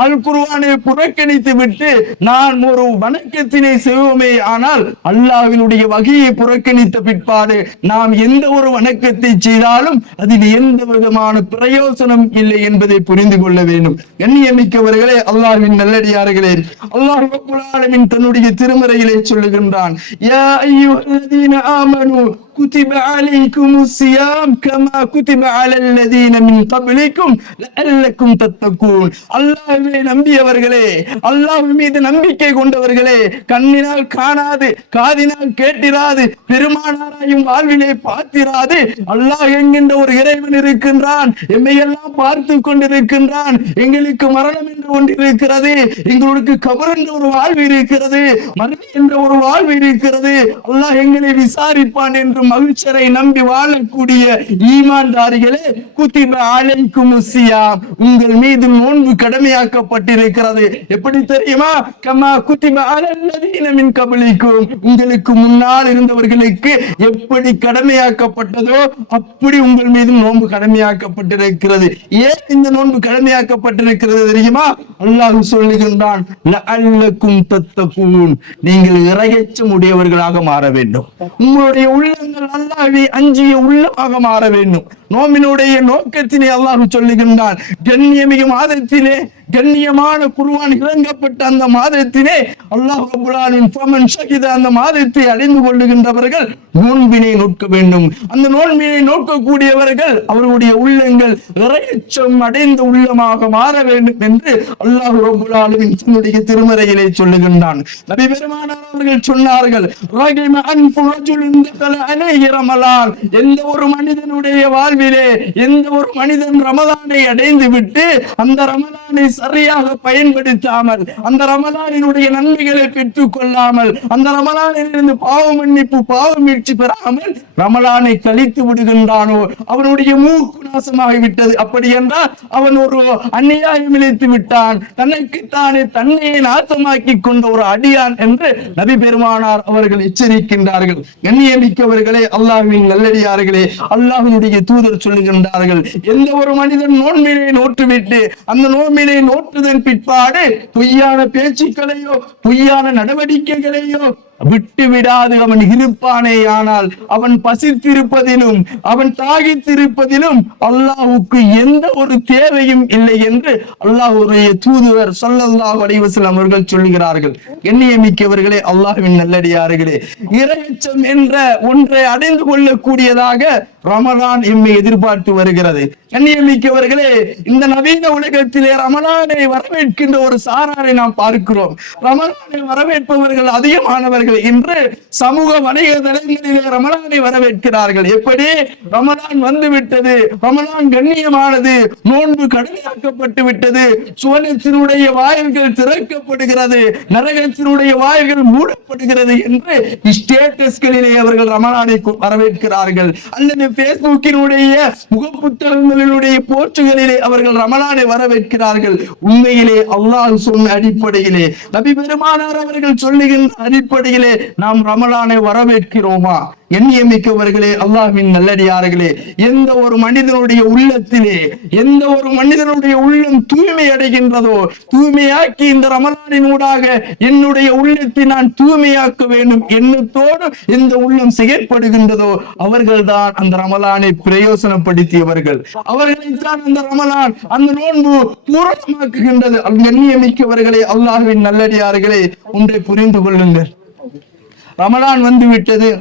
அல் குர்ஆனை புறக்கணித்து விட்டு நான் ஒரு வணக்கத்தினை செய்வோமே, ஆனால் அல்லாஹ்வினுடைய வகையை புறக்கணித்த பிற்பாடு நாம் எந்த ஒரு வணக்கத்தை செய்தாலும் அதில் எந்த விதமான பிரயோசனம் இல்லை என்பதை புரிந்து கொள்ள வேண்டும். கண்ணியமிக்கவர்களே, அல்லாஹ்வின் நல்லடியார்களே, அல்லாஹ் ரப்பல் ஆலமீன் தன்னுடைய திருமறையிலே சொல்லுகின்றான், யா அய்யுஹல்லதீன ஆமனூ குதிப அலைக்குமுஸ் ஸியாம் கமா குதிப அலல்லதீன மின் கப்லிக்கும் லஅல்லக்கும் தத்தகூன். அல்லாஹ்வை நம்பியவர்களே, அல்லாஹ் மீது நம்பிக்கை கொண்டவர்களே, கண்ணினால் காணாது, காதினால் கேட்டிராது, பெருமானாரையும் வாழ்விலே பார்த்திராது அல்லாஹ் என்கின்ற ஒரு இறைவன் இருக்கின்றான், எம்மையெல்லாம் பார்த்து கொண்டிருக்கின்றான், எங்களுக்கு மரணம் என்று ஒன்று இருக்கிறது, எங்களுக்கு கபர் என்ற ஒரு வாழ்வு இருக்கிறது, மரணம் என்ற ஒரு வாழ்வு இருக்கிறது, அல்லாஹ் எங்களை விசாரிப்பான் என்று மகிழ்ச்சியை நம்பி வாழக்கூடிய ஈமான்தாரிகளே, குதிப அலைக்குமுஸ் ஸியாம், உங்கள் மீது நோன்பு கடமையாக்கப்பட்டிருக்கிறது. எப்படி தெரியுமா? கமா குதிப அலல்லதீன மின் கப்லிக்கும், உங்களுக்கு முன்னால் இருந்தவர்களுக்கு எப்படி கடமையாக்கப்பட்டதோ அப்படி உங்கள் மீது நோன்பு கடமையாக்கப்பட்டிருக்கிறது. ஏன் இந்த நோன்பு கடமையாக்கப்பட்டிருக்கிறது தெரியுமா? அல்லாஹ் சொல்லுகின்றான், லஅல்லக்கும் தத்தகூன், நீங்கள் இறையச்சம் உடையவர்களாக மாற வேண்டும். உங்களுடைய உள்ளங்கள் அல்லாஹ்வை அஞ்சிய உள்ளமாக மாற வேண்டும். நோம்பினுடைய நோக்கத்தினை அல்லாஹ் சொல்லுகின்றான். கண்ணியமிகு மாதத்திலே, கண்ணியமான குர்ஆன் இறங்கப்பட்ட அந்த மாதத்திலே அல்லாஹ் ரப்பல் ஆலமீன் ஃபமன் ஷஹித, அந்த மாதத்தை அடைந்து கொள்ளுகின்றவர்கள் நோன்பினை நோக்க வேண்டும். அந்த நோன்பினை நோக்கக்கூடியவர்கள் அவர்களுடைய உள்ளங்கள் இறையச்சம் அடைந்த உள்ளமாக மாற வேண்டும் என்று அல்லாஹ் ரப்பல் ஆலமீன் தன்னுடைய திருமறையிலே சொல்லுகின்றான். நபி பெருமானார் அவர்கள் சொன்னார்கள், ரகிம அன்ஃபு ரஜுலின் தகல அலைஹி ரமலான், எந்த ஒரு மனிதனுடைய வாழ்விலே எந்த ஒரு மனிதன் ரமலானை அடைந்து விட்டு அந்த ரமலானை சரியாக பயன்படுத்தாமல், அந்த ரமலானினுடைய நன்மைகளை பெற்றுக் கொள்ளாமல், அந்த ரமலானிலிருந்து பாவ மன்னிப்பு, பாவ மீட்சி பெறாமல் ரமலானை கழித்து விடுகின்றானோ அவனுடைய மூக்கு நாசமாகிவிட்டது. அப்படி என்றால் அவன் ஒரு அநியாயம் இழைத்து விட்டான், தன்னைக்குத்தானே தன்னையே நாசமாக்கி கொண்ட ஒரு அடியான் என்று நபி பெருமானார் அவர்கள் எச்சரிக்கின்றார்கள். கண்ணியமிக்கவர்களே, அல்லாஹ்வின் நல்லடியார்களே, அல்லாஹ்வுடைய தூதர் சொல்லுகின்றார்கள், எந்த ஒரு மனிதன் நோன்பினை நோற்றுவிட்டு அந்த நோன்பினை நோற்றுதன் பிற்பாடு பொய்யான பேச்சுக்களையோ பொய்யான நடவடிக்கைகளையோ விட்டு விடாது அவன் இருப்பானே, ஆனால் அவன் பசித்திருப்பதிலும் அவன் தாகித்திருப்பதிலும் அல்லாஹ்வுக்கு எந்த ஒரு தேவையும் இல்லை என்று அல்லாஹ்வுடைய தூதுவர் ஸல்லல்லாஹு அலைஹி வஸல்லம் அவர்கள் சொல்கிறார்கள். கண்ணியமிக்கவர்களே, அல்லாஹ்வின் நல்லடியார்களே, இறையச்சம் என்ற ஒன்றை அடைந்து கொள்ளக்கூடியதாக ரமலான் எம்மை எதிர்பார்த்து வருகிறது. கண்ணியமிக்கவர்களே, இந்த நவீன உலகத்திலே ரமலானை வரவேற்கின்ற ஒரு சாராரை நாம் பார்க்கிறோம். ரமலானை வரவேற்பவர்கள் அதிகமானவர்கள் என்று சமூக வலைதளங்களிலே ரமலானை வரவேற்கிறார்கள். எப்படி? ரமலான் வந்து விட்டது, ரமலான் கண்ணியமானது, நோன்பு கடமையாக்கப்பட்டு விட்டது, சுவனத்தினுடைய வாயில்கள் திறக்கப்படுகிறது, நரகத்தினுடைய வாயில்கள் மூடப்படுகிறது என்று ஸ்டேட்டஸ்களிலே அவர்கள் ரமலானை வரவேற்கிறார்கள். அல்லது பேஸ்புக்கினுடைய முகப்புத்தகங்களினுடைய போஸ்டுகளிலே அவர்கள் ரமலானை வரவேற்கிறார்கள். உண்மையிலே அல்லாஹ் சொன்ன அடிப்படையிலே, நபி பெருமானார் அவர்கள் சொல்லுகின்ற அடிப்படையில் முறையிலே நாம் ரமலானை வரவேற்கிறோமா? எண்ணியமிக்கவர்களே, அல்லாஹ்வின் நல்லடியார்களே, எந்த ஒரு மனிதனுடைய உள்ளத்திலே எந்த ஒரு மனிதனுடைய உள்ளம் தூய்மை அடைகின்றதோ, தூய்மையாக்கி இந்த ரமலானின் ஊடாக என்னுடைய உள்ளத்தை நான் தூய்மையாக்க வேண்டும் எண்ணத்தோடு எந்த உள்ளம் செயற்படுகின்றதோ அவர்கள்தான் அந்த ரமலானை பிரயோசனப்படுத்தியவர்கள். அவர்களைத்தான் அந்த ரமலான், அந்த நோன்பு பூரணமாக்குகின்றது. எண்ணியமிக்கவர்களே, அல்லாஹ்வின் நல்லடியார்களே, ஒன்றை புரிந்து கொள்ளுங்கள். ரமலான் வந்து விட்டது.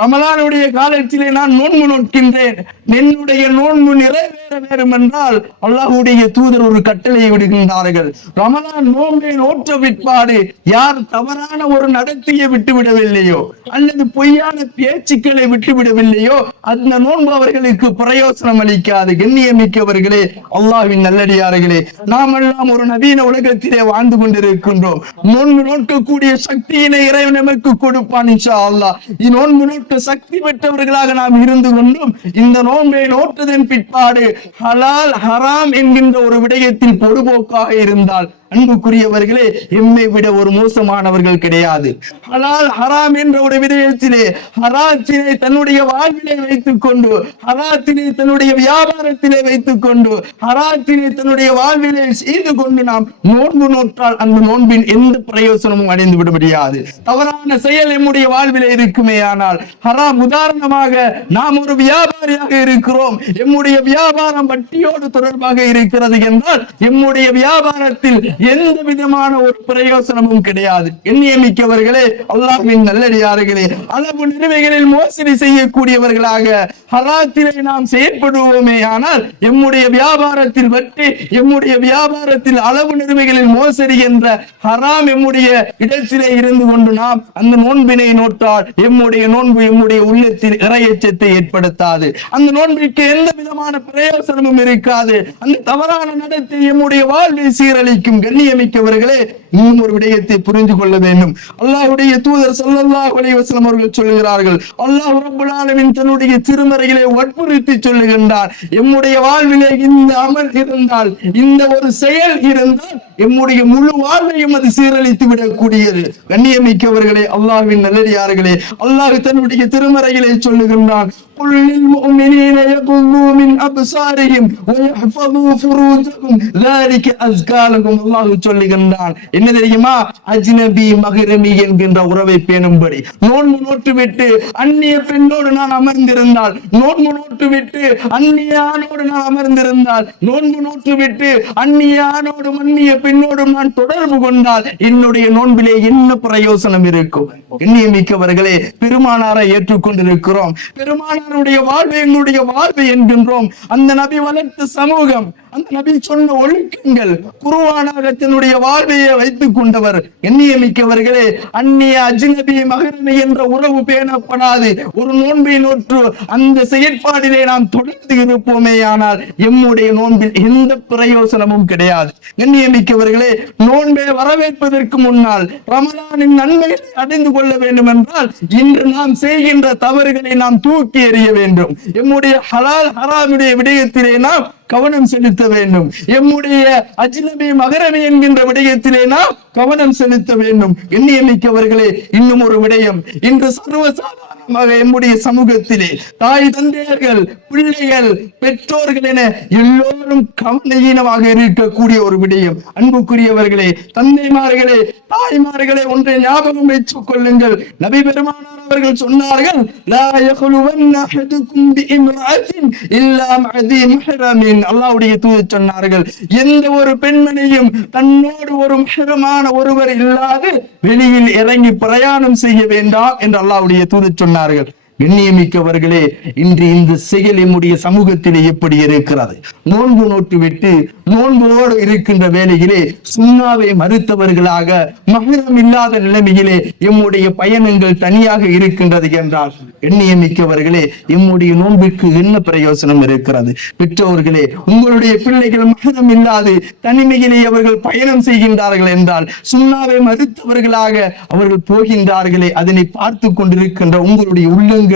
ரமலானுடைய காலத்திலே நான் நோன்பு நோக்கின்றேன். என்னுடைய நோன்பு நிறைவேற வேண்டும் என்றால் அல்லாஹ்வுடைய தூதர் ஒரு கட்டளையை விடுகின்றார்கள். ரமலான் நோன்பை நோற்ற பிற்பாடு யார் தவறான ஒரு நடத்தையை விட்டுவிடவில்லையோ அல்லது பொய்யான பேச்சுக்களை விட்டுவிடவில்லையோ அந்த நோன்பு அவர்களுக்கு பிரயோசனம் அளிக்காது. கண்ணியமிக்கவர்களே, அல்லாஹ்வின் நல்லடியார்களே, நாம் எல்லாம் ஒரு நவீன உலகத்திலே வாழ்ந்து கொண்டிருக்கின்றோம். நோன்பு நோக்கக்கூடிய சக்தியினை இறைவன் நமக்கு கொடுப்பான் இன்ஷா அல்லாஹ். நோன்பு சக்தி பெற்றவர்களாக நாம் இருந்து கொண்டும் இந்த நோன்பை நோற்றதன் பிற்பாடு ஹலால் ஹராம் என்கின்ற ஒரு விடயத்தில் பொடுபோக்காக இருந்தால் அன்புக்குரியவர்களே, எம்மை விட ஒரு மோசமானவர்கள் கிடையாது. ஹலால் ஹராம் என்ற ஒரு விடயத்திலே ஹராத்தினை தன்னுடைய வாழ்விலே வைத்துக் கொண்டு, ஹராத்தினை தன்னுடைய வியாபாரத்திலே வைத்துக் கொண்டு, ஹராத்தினை தன்னுடைய வாழ்விலே செய்து கொண்டு நாம் நோன்பு நோற்றால் அந்த நோன்பின் எந்த பிரயோசனமும் அடைந்து விட முடியாது. தவறான செயல் எம்முடைய வாழ்விலே இருக்குமே ஆனால் ஹராம், உதாரணமாக நாம் ஒரு வியாபாரியாக இருக்கிறோம், எம்முடைய வியாபாரம் வட்டியோடு தொடர்பாக இருக்கிறது என்றால் எம்முடைய வியாபாரத்தில் எந்த விதமான ஒரு பிரயோசனமும் கிடையாது. எண்ணியமிக்கவர்களே, அல்லாஹ்வின் நல்லடியார்களே, அளவு நிறுவைகளில் மோசடி செய்யக்கூடியவர்களாக ஹராத்திலே நாம் செயற்படுவோமே ஆனால் எம்முடைய வியாபாரத்தில் வட்டி, எம்முடைய வியாபாரத்தில் அளவு நிறுவைகளில் மோசடி என்ற ஹராம் எம்முடைய இடத்திலே இருந்து கொண்டு நாம் அந்த நோன்பினை நோட்டால் எம்முடைய நோன்பு எம்முடைய உள்ளத்தில் இறையச்சத்தை ஏற்படுத்தாது. அந்த நோன்பிற்கு எந்த விதமான பிரயோசனமும் இருக்காது. அந்த தவறான நடத்தை எம்முடைய வாழ்வை சீரழிக்கும். கண்ணியமிக்கவர்களே, இன்னும் ஒரு விடயத்தை புரிந்து கொள்ள வேண்டும். அல்லாஹ்வுடைய தூதர் ஸல்லல்லாஹு அலைஹி வஸல்லம் அவர்கள் சொல்லுகிறார்கள், அல்லாஹ் ரப்பல் ஆலமீன் தன்னுடைய திருமறையிலே வற்புறுத்தி சொல்லுகின்றார், எம்முடைய வாழ்விலே இந்த அமல் இருந்தால், இந்த ஒரு செயல் இருந்தால் எம்முடைய முழு வாழ்வையும் அது சீரழித்து விடக்கூடியது. கண்ணியமிக்கவர்களே, அல்லாஹ்வின் நல்லடியார்களே, அல்லாஹ் தன்னுடைய திருமறையிலே சொல்லுகின்றான், قل للمؤمنين يغضوا من أبصارهم ويحفظوا فروجهم ذلك أزكى لهم. அல்லாஹ் சொல்லுகின்றான், என்ன தெரியுமா? அஜ்னபி மஹ்ரமி என்கின்ற உறவை பேணும்படி. நோன்பு நோட்டு விட்டு அந்நிய பெண்ணோடு நான் அமர்ந்திருந்தால், நோன்பு நோட்டு விட்டு அந்நிய ஆணோடு நான் அமர்ந்திருந்தால், நோன்பு நோட்டு விட்டு அந்நிய ஆணோடும் அந்நிய பெண்ணோடும் நான் தொடர்பு கொண்டால் என்னுடைய நோன்பிலே என்ன பிரயோசனம் இருக்கும்? எண்ணியமிக்கவர்களே, பெருமானாரை ஏற்றுக்கொண்டிருக்கிறோம். பெருமானாருடைய வாழ்வை எங்களுடைய வாழ்வை என்கின்றோம். அந்த நபி வளர்த்த சமூகம், அந்த நபி சொன்ன ஒழுக்கங்கள், குர்ஆனாக தன்னுடைய வாழ்வையை வைத்துக் கொண்டவர். எண்ணியமிக்கவர்களே, அந்நிய அஜ்னபி மஹ்ரமி என்ற உறவு பேணப்படாது ஒரு நோன்பை நோற்று அந்த செயற்பாடிலே நாம் தொடர்ந்து இருப்போமே ஆனால் எம்முடைய நோன்பில் எந்த பிரயோசனமும் கிடையாது. எண்ணியமிக்கவர்களே, நோன்பை வரவேற்பதற்கு முன்னால் ரமலானின் நன்மைகளை அடைந்து கொள்ள வேண்டும் என்றால் இன்று நாம் செய்கின்ற தவறுகளை நாம் தூக்கி எறிய வேண்டும். எம்முடைய ஹலால் ஹராமுடைய விடயத்திலே நாம் கவனம் செலுத்த வேண்டும். எம்முடைய அஜ்னபி மஹ்ரமி என்கின்ற விடயத்திலே நாம் கவனம் செலுத்த வேண்டும். எண்ணியமிக்கவர்களே, இன்னும் ஒரு விடயம், இன்று சர்வசாதாரணமாக எம்முடைய சமூகத்திலே தாய் தந்தையர்கள், பிள்ளைகள், பெற்றோர்கள் என எல்லோரும் கவனஈனமாக இருக்கக்கூடிய ஒரு விடயம். அன்புக்குரியவர்களே, தந்தைமார்களே, தாய்மார்களே, ஒன்றை ஞாபகம் வைத்துக் கொள்ளுங்கள். நபி பெருமானார் அவர்கள் சொன்னார்கள், லா யഖ்லுவன்ன அஹதுக்கும் பிஇம்ராஅத்தின் இல்லா மஅதி முஹ்ரமின். அல்லாஹ்வுடைய தூதர் சொன்னார்கள், எந்த ஒரு பெண்மணியும் தன்னோடு ஒரு முஹ்ரமான ஒருவர் இல்லாது வெளியில் இறங்கி பிரயாணம் செய்ய வேண்டாம் என்று அல்லாஹ்வுடைய தூதர் சொன்னார்கள். எண்ணியமிக்கவர்களே, இன்று இந்த செயல் நம்முடைய சமூகத்திலே எப்படி இருக்கிறது? நோன்பு நோட்டு விட்டு நோன்போடு இருக்கின்ற வேளையிலே சுன்னாவை மறுத்தவர்களாக மஹ்ரம் இல்லாத நிலைமையிலே எம்முடைய பயணங்கள் தனியாக இருக்கின்றது என்றால் எண்ணியமிக்கவர்களே, எம்முடைய நோன்பிற்கு என்ன பிரயோசனம் இருக்கிறது? பெற்றோர்களே, உங்களுடைய பிள்ளைகள் மஹ்ரம் இல்லாது தனிமையிலே அவர்கள் பயணம் செய்கின்றார்கள் என்றால், சுன்னாவை மறுத்தவர்களாக அவர்கள் போகின்றார்களே, அதனை பார்த்து கொண்டிருக்கின்ற உங்களுடைய உள்ளங்கள்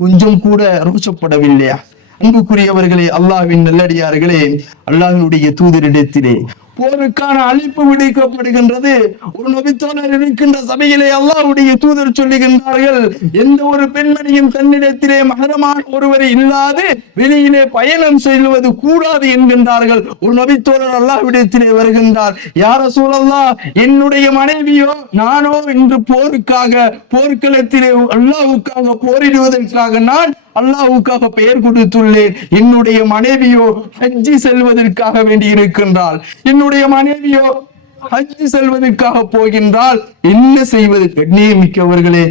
கொஞ்சம் கூட ரோஷப்படவில்லையா? அன்புக்குரியவர்களே, அல்லாஹ்வின் நல்லடியார்களே, அல்லாஹ்வுடைய தூதரிடத்திலே போருக்கான அழைப்பு விடுக்கப்படுகின்றது. ஒரு நபித்தோழர் இருக்கின்ற சபையிலே அல்லாஹ்வுடைய தூதர் சொல்லுகின்றார்கள், எந்த ஒரு பெண்மணியும் தன்னிடத்திலே மஹரமான ஒருவரை இல்லாது வெளியிலே பயணம் செல்வது கூடாது என்கின்றார்கள். ஒரு நபித்தோழர் அல்லாஹ்விடத்திலே வருகின்றார், யா ரசூலல்லாஹ், என்னுடைய மனைவியோ நானோ இன்று போர்க்களத்திலே அல்லாஹ்வுக்காக போரிடுவதற்காக நான் அல்லாஹ்வுக்காக பெயர் கொடுத்துள்ளேன். என்னுடைய மனைவியோ ஹஜ்ஜி செல்வதற்காக வேண்டி இருக்கின்றாள். என்னுடைய மனைவியோ ஹஜ்ஜி செல்வதற்காக போகின்றால் என்ன செய்வது? கண்ணியமிக்கவர்களே,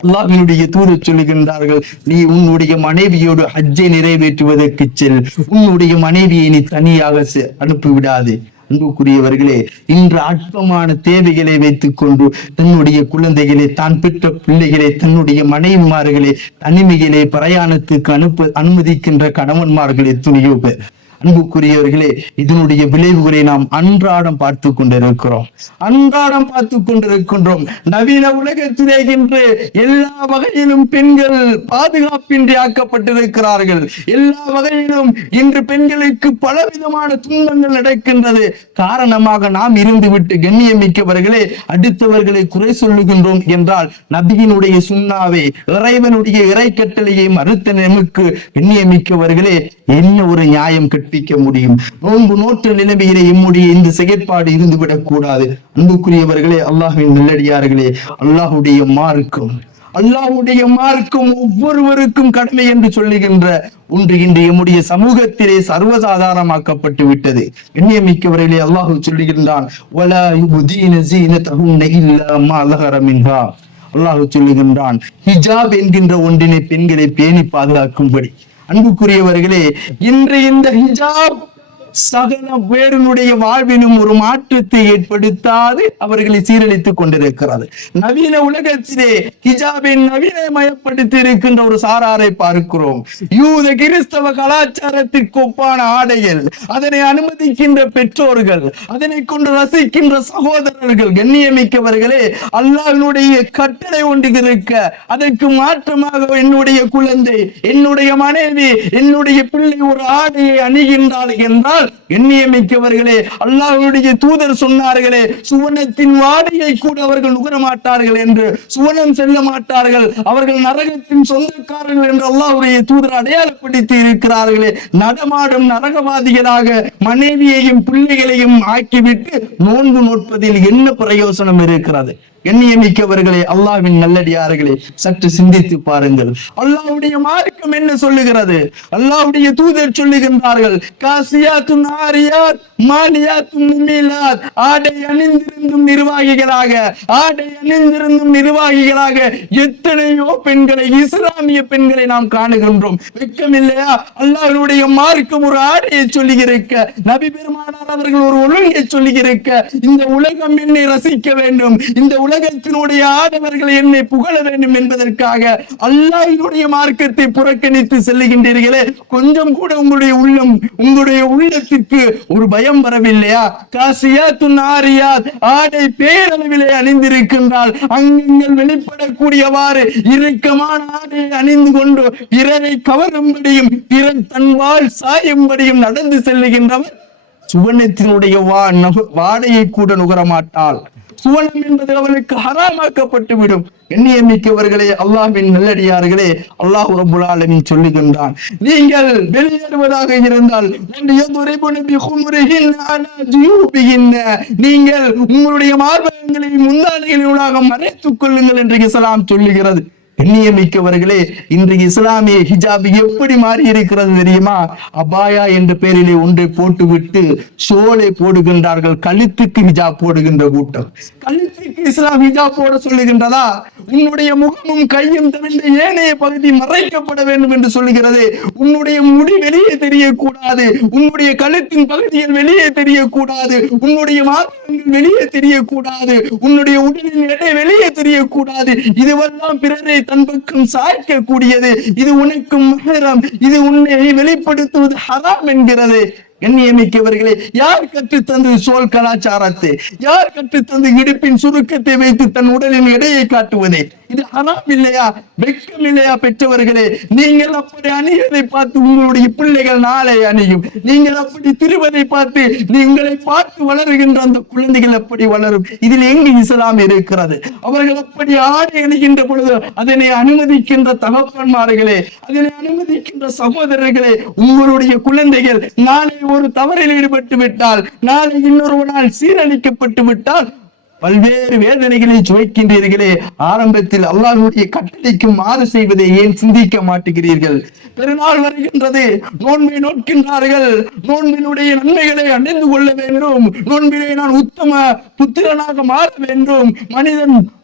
அல்லாஹ்வினுடைய தூதர் சொல்லுகின்றார்கள், நீ உன்னுடைய மனைவியோடு ஹஜ்ஜை நிறைவேற்றுவதற்கு செல். உன்னுடைய மனைவியை நீ தனியாக அனுப்பிவிடாது. அன்புக்குரியவர்களே, இன்று அற்பமான தேவைகளை வைத்துக் கொண்டு தன்னுடைய குழந்தைகளை, தான் பெற்ற பிள்ளைகளை, தன்னுடைய மனைவிமார்களை தனிமையிலே பிரயாணத்துக்கு அனுமதிக்கின்ற கணவன்மார்களே துணியோ பேர். அன்புக்குரியவர்களே, இதனுடைய விளைவுகளை நாம் அன்றாடம் பார்த்து கொண்டிருக்கின்றோம். நவீன உலகத்திலே இன்று எல்லா வகையிலும் பெண்கள் பாதுகாப்பின்றி ஆக்கப்பட்டிருக்கிறார்கள். எல்லா வகையிலும் இன்று பெண்களுக்கு பலவிதமான துன்பங்கள் நடக்கின்றது. காரணமாக நாம் இருந்துவிட்டு கண்ணியமிக்கவர்களே அடுத்தவர்களை குறை சொல்லுகின்றோம் என்றால் நபியினுடைய சுன்னாவை, இறைவனுடைய இறை கட்டளையை மறுத்த நமக்கு கண்ணியமிக்கவர்களே என்ன ஒரு நியாயம் கற்பிக்க முடியும்? நோன்பு நோற்ற நிலைமையிலே நம்முடைய இந்த செயற்பாடு இருந்துவிடக் கூடாது. அன்புக்குரியவர்களே, அல்லாஹ்வின் நல்லடியார்களே, அல்லாஹ்வுடைய மார்க்கம் ஒவ்வொருவருக்கும் கடமை என்று சொல்லுகின்ற ஒன்று இன்று நம்முடைய சமூகத்திலே சர்வசாதாரணமாக்கப்பட்டு விட்டது. எண்ணியமிக்கவர்களே, அல்லாஹ் சொல்லுகின்றான், வலா யுபதீன ஸீனதஹுன்ன இல்லா மா ஸஹர மின்ஹா. அல்லாஹ் சொல்லுகின்றான், ஹிஜாப் என்கின்ற ஒன்றினை பெண்களை பேணி பாதுகாக்கும்படி. அன்புக்குரியவர்களே, இன்று இந்த ஹிஜாப் சகல பேருடைய வாழ்வினும் ஒரு மாற்றத்தை ஏற்படுத்தாது அவர்களை சீரழித்துக் கொண்டிருக்கிறது. நவீன உலகத்திலே ஹிஜாபை நவீனமயப்படுத்தி இருக்கின்ற ஒரு சாராரை பார்க்கிறோம். யூத கிறிஸ்தவ கலாச்சாரத்திற்கு ஒப்பான ஆடைகள், அதனை அனுமதிக்கின்ற பெற்றோர்கள், அதனை கொண்டு ரசிக்கின்ற சகோதரர்கள். கண்ணியமிக்கவர்களே, அல்லாஹ்வினுடைய கட்டளை ஒன்று இருக்க அதற்கு மாற்றமாக என்னுடைய குழந்தை, என்னுடைய மனைவி, என்னுடைய பிள்ளை ஒரு ஆடையை அணிகின்றாள் என்றால் எண்ணியமிக்கவர்களே, அல்லாஹ்வுடைய தூதர் சொன்னார்களே, சுவனத்தின் வாடையை கூட அவர்கள் நுகர மாட்டார்கள் என்று, சுவனம் செல்ல மாட்டார்கள், அவர்கள் நரகத்தின் சொந்தக்காரர்கள் என்று அல்லாஹ்வுடைய தூதர் அடையாளப்படுத்தி இருக்கிறார்களே. நடமாடும் நரகவாதிகளாக மனைவியையும் பிள்ளைகளையும் ஆக்கிவிட்டு நோன்பு நோட்பதில் என்ன பிரயோசனம் இருக்கிறது? எண்ணியமிக்கவர்களே, அல்லாஹ்வின் நல்லடியார்களே, சற்று சிந்தித்து பாருங்கள். அல்லாஹ்வுடைய மார்க்கம் என்ன சொல்லுகிறது? அல்லாஹ்வுடைய தூதர் சொல்லுகின்றார்கள், காசியாத்துன் ஆரியாத் மாலியாத்துன் முமீலாத். ஆடை அணிந்திருந்தும் நிர்வாகிகளாக எத்தனையோ பெண்களை, இஸ்லாமிய பெண்களை நாம் காணுகின்றோம். வெட்கம் இல்லையா? அல்லாஹ்வுடைய மார்க்கம் ஒரு ஆடையை சொல்லுகிறக்க, நபி பெருமானார் அவர்கள் ஒரு ஒழுங்கை சொல்லுகிறக்க, இந்த உலகம் என்னை ரசிக்க வேண்டும், இந்த உலகத்தினுடைய ஆடவர்கள் என்னை புகழ வேண்டும் என்பதற்காக அல்லாஹ்வுடைய மார்க்கத்தை புறக்கணித்து செல்லுகின்றீர்களே, கொஞ்சம் கூட உங்களுடைய உள்ளத்திற்கு ஒரு பயம் வரவில்லையா? காசியாத்துன் ஆரியாத், ஆடை பேரளவிலே அணிந்திருக்கின்றால் அங்கங்கள் வெளிப்படக்கூடியவாறு இறுக்கமான ஆடையை அணிந்து கொண்டு பிறரை கவரும்படியும் பிறன் தன்வாள் சாயும்படியும் நடந்து செல்லுகின்றவர் சுவனத்தினுடைய வாடையை கூட நுகரமாட்டாள். சுவனம் என்பது அவர்களுக்கு ஹராமாக்கப்பட்டு விடும். எண்ணியமிக்கவர்களே, அல்லாஹ்வின் நல்லடியார்களே, அல்லாஹ் ரப்பல் ஆலமீன் சொல்லுகின்றான், நீங்கள் வெளியேறுவதாக இருந்தால் நீங்கள் உங்களுடைய மார்பகங்களை முந்தானைகளினூடாக மறைத்துக் கொள்ளுங்கள் என்று இஸ்லாம் சொல்லுகிறது. எண்ணியமிக்கவர்களே, இன்றைக்கு இஸ்லாமிய ஹிஜாப் எப்படி மாறி இருக்கிறது தெரியுமா? அபாயா என்ற பெயரிலே ஒன்றை போட்டுவிட்டு ஷோலை போடுகின்றார்கள். கழுத்துக்கு ஹிஜாப் போடுகின்ற கூட்டம். கழுத்துக்கு இஸ்லாம் ஹிஜாப் போட சொல்லுகின்றதா? உன்னுடைய முகமும் கையும் தவிர்ந்த ஏனைய பகுதி மறைக்கப்பட வேண்டும் என்று சொல்லுகிறது. உன்னுடைய முடி வெளியே தெரியக்கூடாது, உன்னுடைய கழுத்தின் பகுதிகள் வெளியே தெரியக்கூடாது, உன்னுடைய மார்பகங்கள் வெளியே தெரியக்கூடாது, உன்னுடைய உடலின் எடை வெளியே தெரியக்கூடாது. இதுவெல்லாம் பிறரை தன் பக்கம் சாய்க்க கூடியது. இது உனக்கு மஹரம், இது உன்னை வெளிப்படுத்துவது ஹராம் என்கிறது. கண்ணியமிக்கவர்களே, யார் கற்றுத்தந்தது சோல் கலாச்சாரத்தை? யார் கற்றுத்தந்து இடுப்பின் சுருக்கத்தை வைத்து தன் உடலின் எடையை காட்டுவதே? இது ஹராம் இல்லையா? வெட்கம் இல்லையா? பெற்றவர்களே, நீங்கள் அப்படி அணிவதை பார்த்து உங்களுடைய பிள்ளைகள் நாளை அணியும். நீங்கள் அப்படி திருவதை பார்த்து உங்களை பார்த்து வளருகின்ற அந்த குழந்தைகள் எப்படி வளரும்? இதில் எங்கு இஸ்லாம் இருக்கிறது? அவர்கள் அப்படி ஆடை அணிகின்ற பொழுது அதனை அனுமதிக்கின்ற தகப்பன்மார்களே, அதனை அனுமதிக்கின்ற சகோதரர்களே, உங்களுடைய குழந்தைகள் நாளை ஒரு தவறில் ஈடுபட்டு விட்டால், நாளை இன்னொரு நாள் சீரழிக்கப்பட்டு விட்டால் பல்வேறு வேதனைகளை சுவைக்கின்றீர்களே. ஆரம்பத்தில் அல்லாஹ்வுடைய கட்டளைக்கு மாறு செய்வதை ஏன் சிந்திக்க மாட்டுகிறீர்கள்? பெருநாள் வருகின்றது, நோன்பை நோக்கின்றார்கள். நோன்பினுடைய நன்மைகளை அடைந்து கொள்ள வேண்டும். நோன்பிலே நான் உத்தம புத்திரனாக மாற வேண்டும்,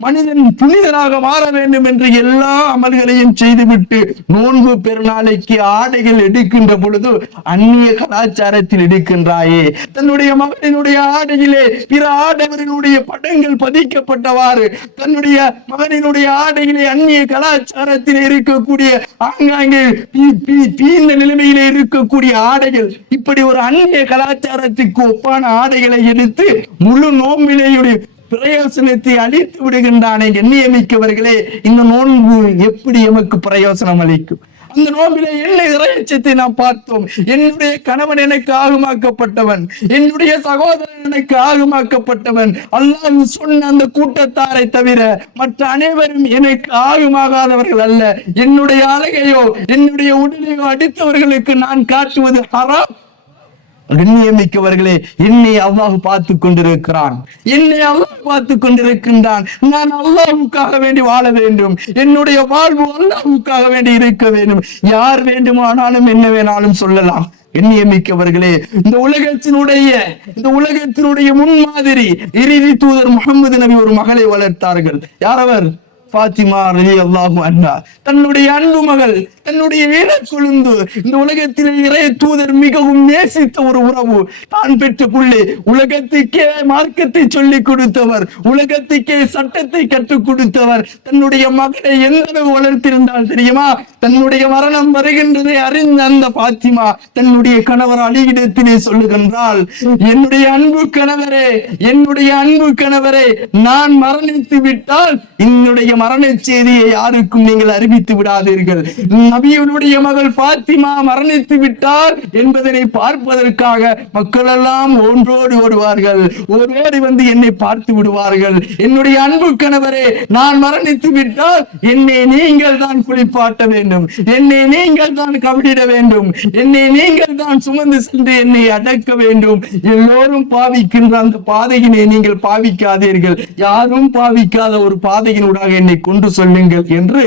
மனிதன் புனிதனாக மாற வேண்டும் என்று எல்லா அமல்களையும் செய்துவிட்டு நோன்பு பெருநாளைக்கு ஆடைகள் எடுக்கின்ற பொழுது அந்நிய கலாச்சாரத்தில் எடுக்கின்றாயே. தன்னுடைய மகனினுடைய ஆடையிலே பிற ஆடவரினுடைய படங்கள் பதிக்கப்பட்டவாறு, தன்னுடைய மகனினுடைய ஆடையிலே அந்நிய கலாச்சாரத்தில் இருக்கக்கூடிய ஆங்காங்கே தீர்ந்த நிலைமையிலே இருக்கக்கூடிய ஆடைகள், இப்படி ஒரு அந்நிய கலாச்சாரத்துக்கு ஒப்பான ஆடைகளை எடுத்து முழு நோம்பிலேயுடைய பிரயோசனத்தை அளித்து விடுகின்றானே. கண்ணியமிக்கவர்களே, இந்த நோன்பு எப்படி எமக்கு பிரயோசனம் அளிக்கும்? அந்த நோம்பிலே என்ன இறையச்சத்தை நாம் பார்த்தோம். என்னுடைய கணவன் எனக்கு ஆகுமாக்கப்பட்டவன், என்னுடைய சகோதரன் எனக்கு ஆகுமாக்கப்பட்டவன். அல்லாஹ் சொன்ன அந்த கூட்டத்தாரை தவிர மற்ற அனைவரும் எனக்கு ஆகுமாகாதவர்கள் அல்ல. என்னுடைய அழகையோ என்னுடைய உடலையோ அடித்தவர்களுக்கு நான் காட்டுவது ஹராம். கண்ணியமிக்கவர்களே, என்னை அல்லாஹ் பார்த்து கொண்டிருக்கிறான், என்னை அல்லாஹ் பார்த்து கொண்டிருக்கின்றான். நான் அல்லாஹ்வுக்காக வேண்டி வாழ வேண்டும். என்னுடைய வாழ்வு அல்லாஹ்வுக்காக வேண்டி இருக்க வேண்டும். யார் வேண்டுமானாலும் என்ன வேணாலும் சொல்லலாம். எண்ணியமிக்கவர்களே, இந்த உலகத்தினுடைய முன்மாதிரி இறுதி தூதர் முகமது நபி ஒரு மகளை வளர்த்தார்கள். யார் அவர்? பாத்திமா ரலியல்லாஹு அன்ஹா. தன்னுடைய அன்பு மகள், தன்னுடைய வீர கொழுந்து, இந்த உலகத்திலே இறை தூதர் மிகவும் நேசித்த ஒரு உறவு. தான் பெற்ற புள்ளி, உலகத்துக்கே மார்க்கத்தை சொல்லிக் கொடுத்தவர், உலகத்துக்கே சட்டத்தை கற்றுக் கொடுத்தவர், தன்னுடைய மகளை எந்த அளவு வளர்த்திருந்தால் தெரியுமா? தன்னுடைய மரணம் வருகின்றதை அறிந்த அந்த பாத்திமா தன்னுடைய கணவர் அலியிடத்திலே சொல்லுகின்றாள், என்னுடைய அன்பு கணவரே, நான் மரணித்து விட்டால் என்னுடைய மரண செய்தியை யாருக்கும் நீங்கள் அறிவித்து விடாதீர்கள். நபியினுடைய மகள் பாத்திமா மரணித்து விட்டார் என்பதனை பார்ப்பதற்காக மக்கள் எல்லாம் ஒன்றோடி ஓடுவார்கள், ஓடி வந்து என்னை பார்த்து விடுவார்கள். என்னுடைய அன்பு கணவரே, நான் மரணித்து விட்டால் என்னை நீங்கள் தான் குளிப்பாட்ட வேண்டும், என்னை நீங்கள் தான் கவிடிட வேண்டும், என்னை நீங்கள் தான் சுமந்து சென்று என்னை அடக்க வேண்டும். எல்லோரும் பாவிக்கின்ற அந்த பாதையினை நீங்கள் பாவிக்காதீர்கள், யாரும் பாவிக்காத ஒரு பாதையினூடாக என்னை கொண்டு சொல்லுங்கள் என்று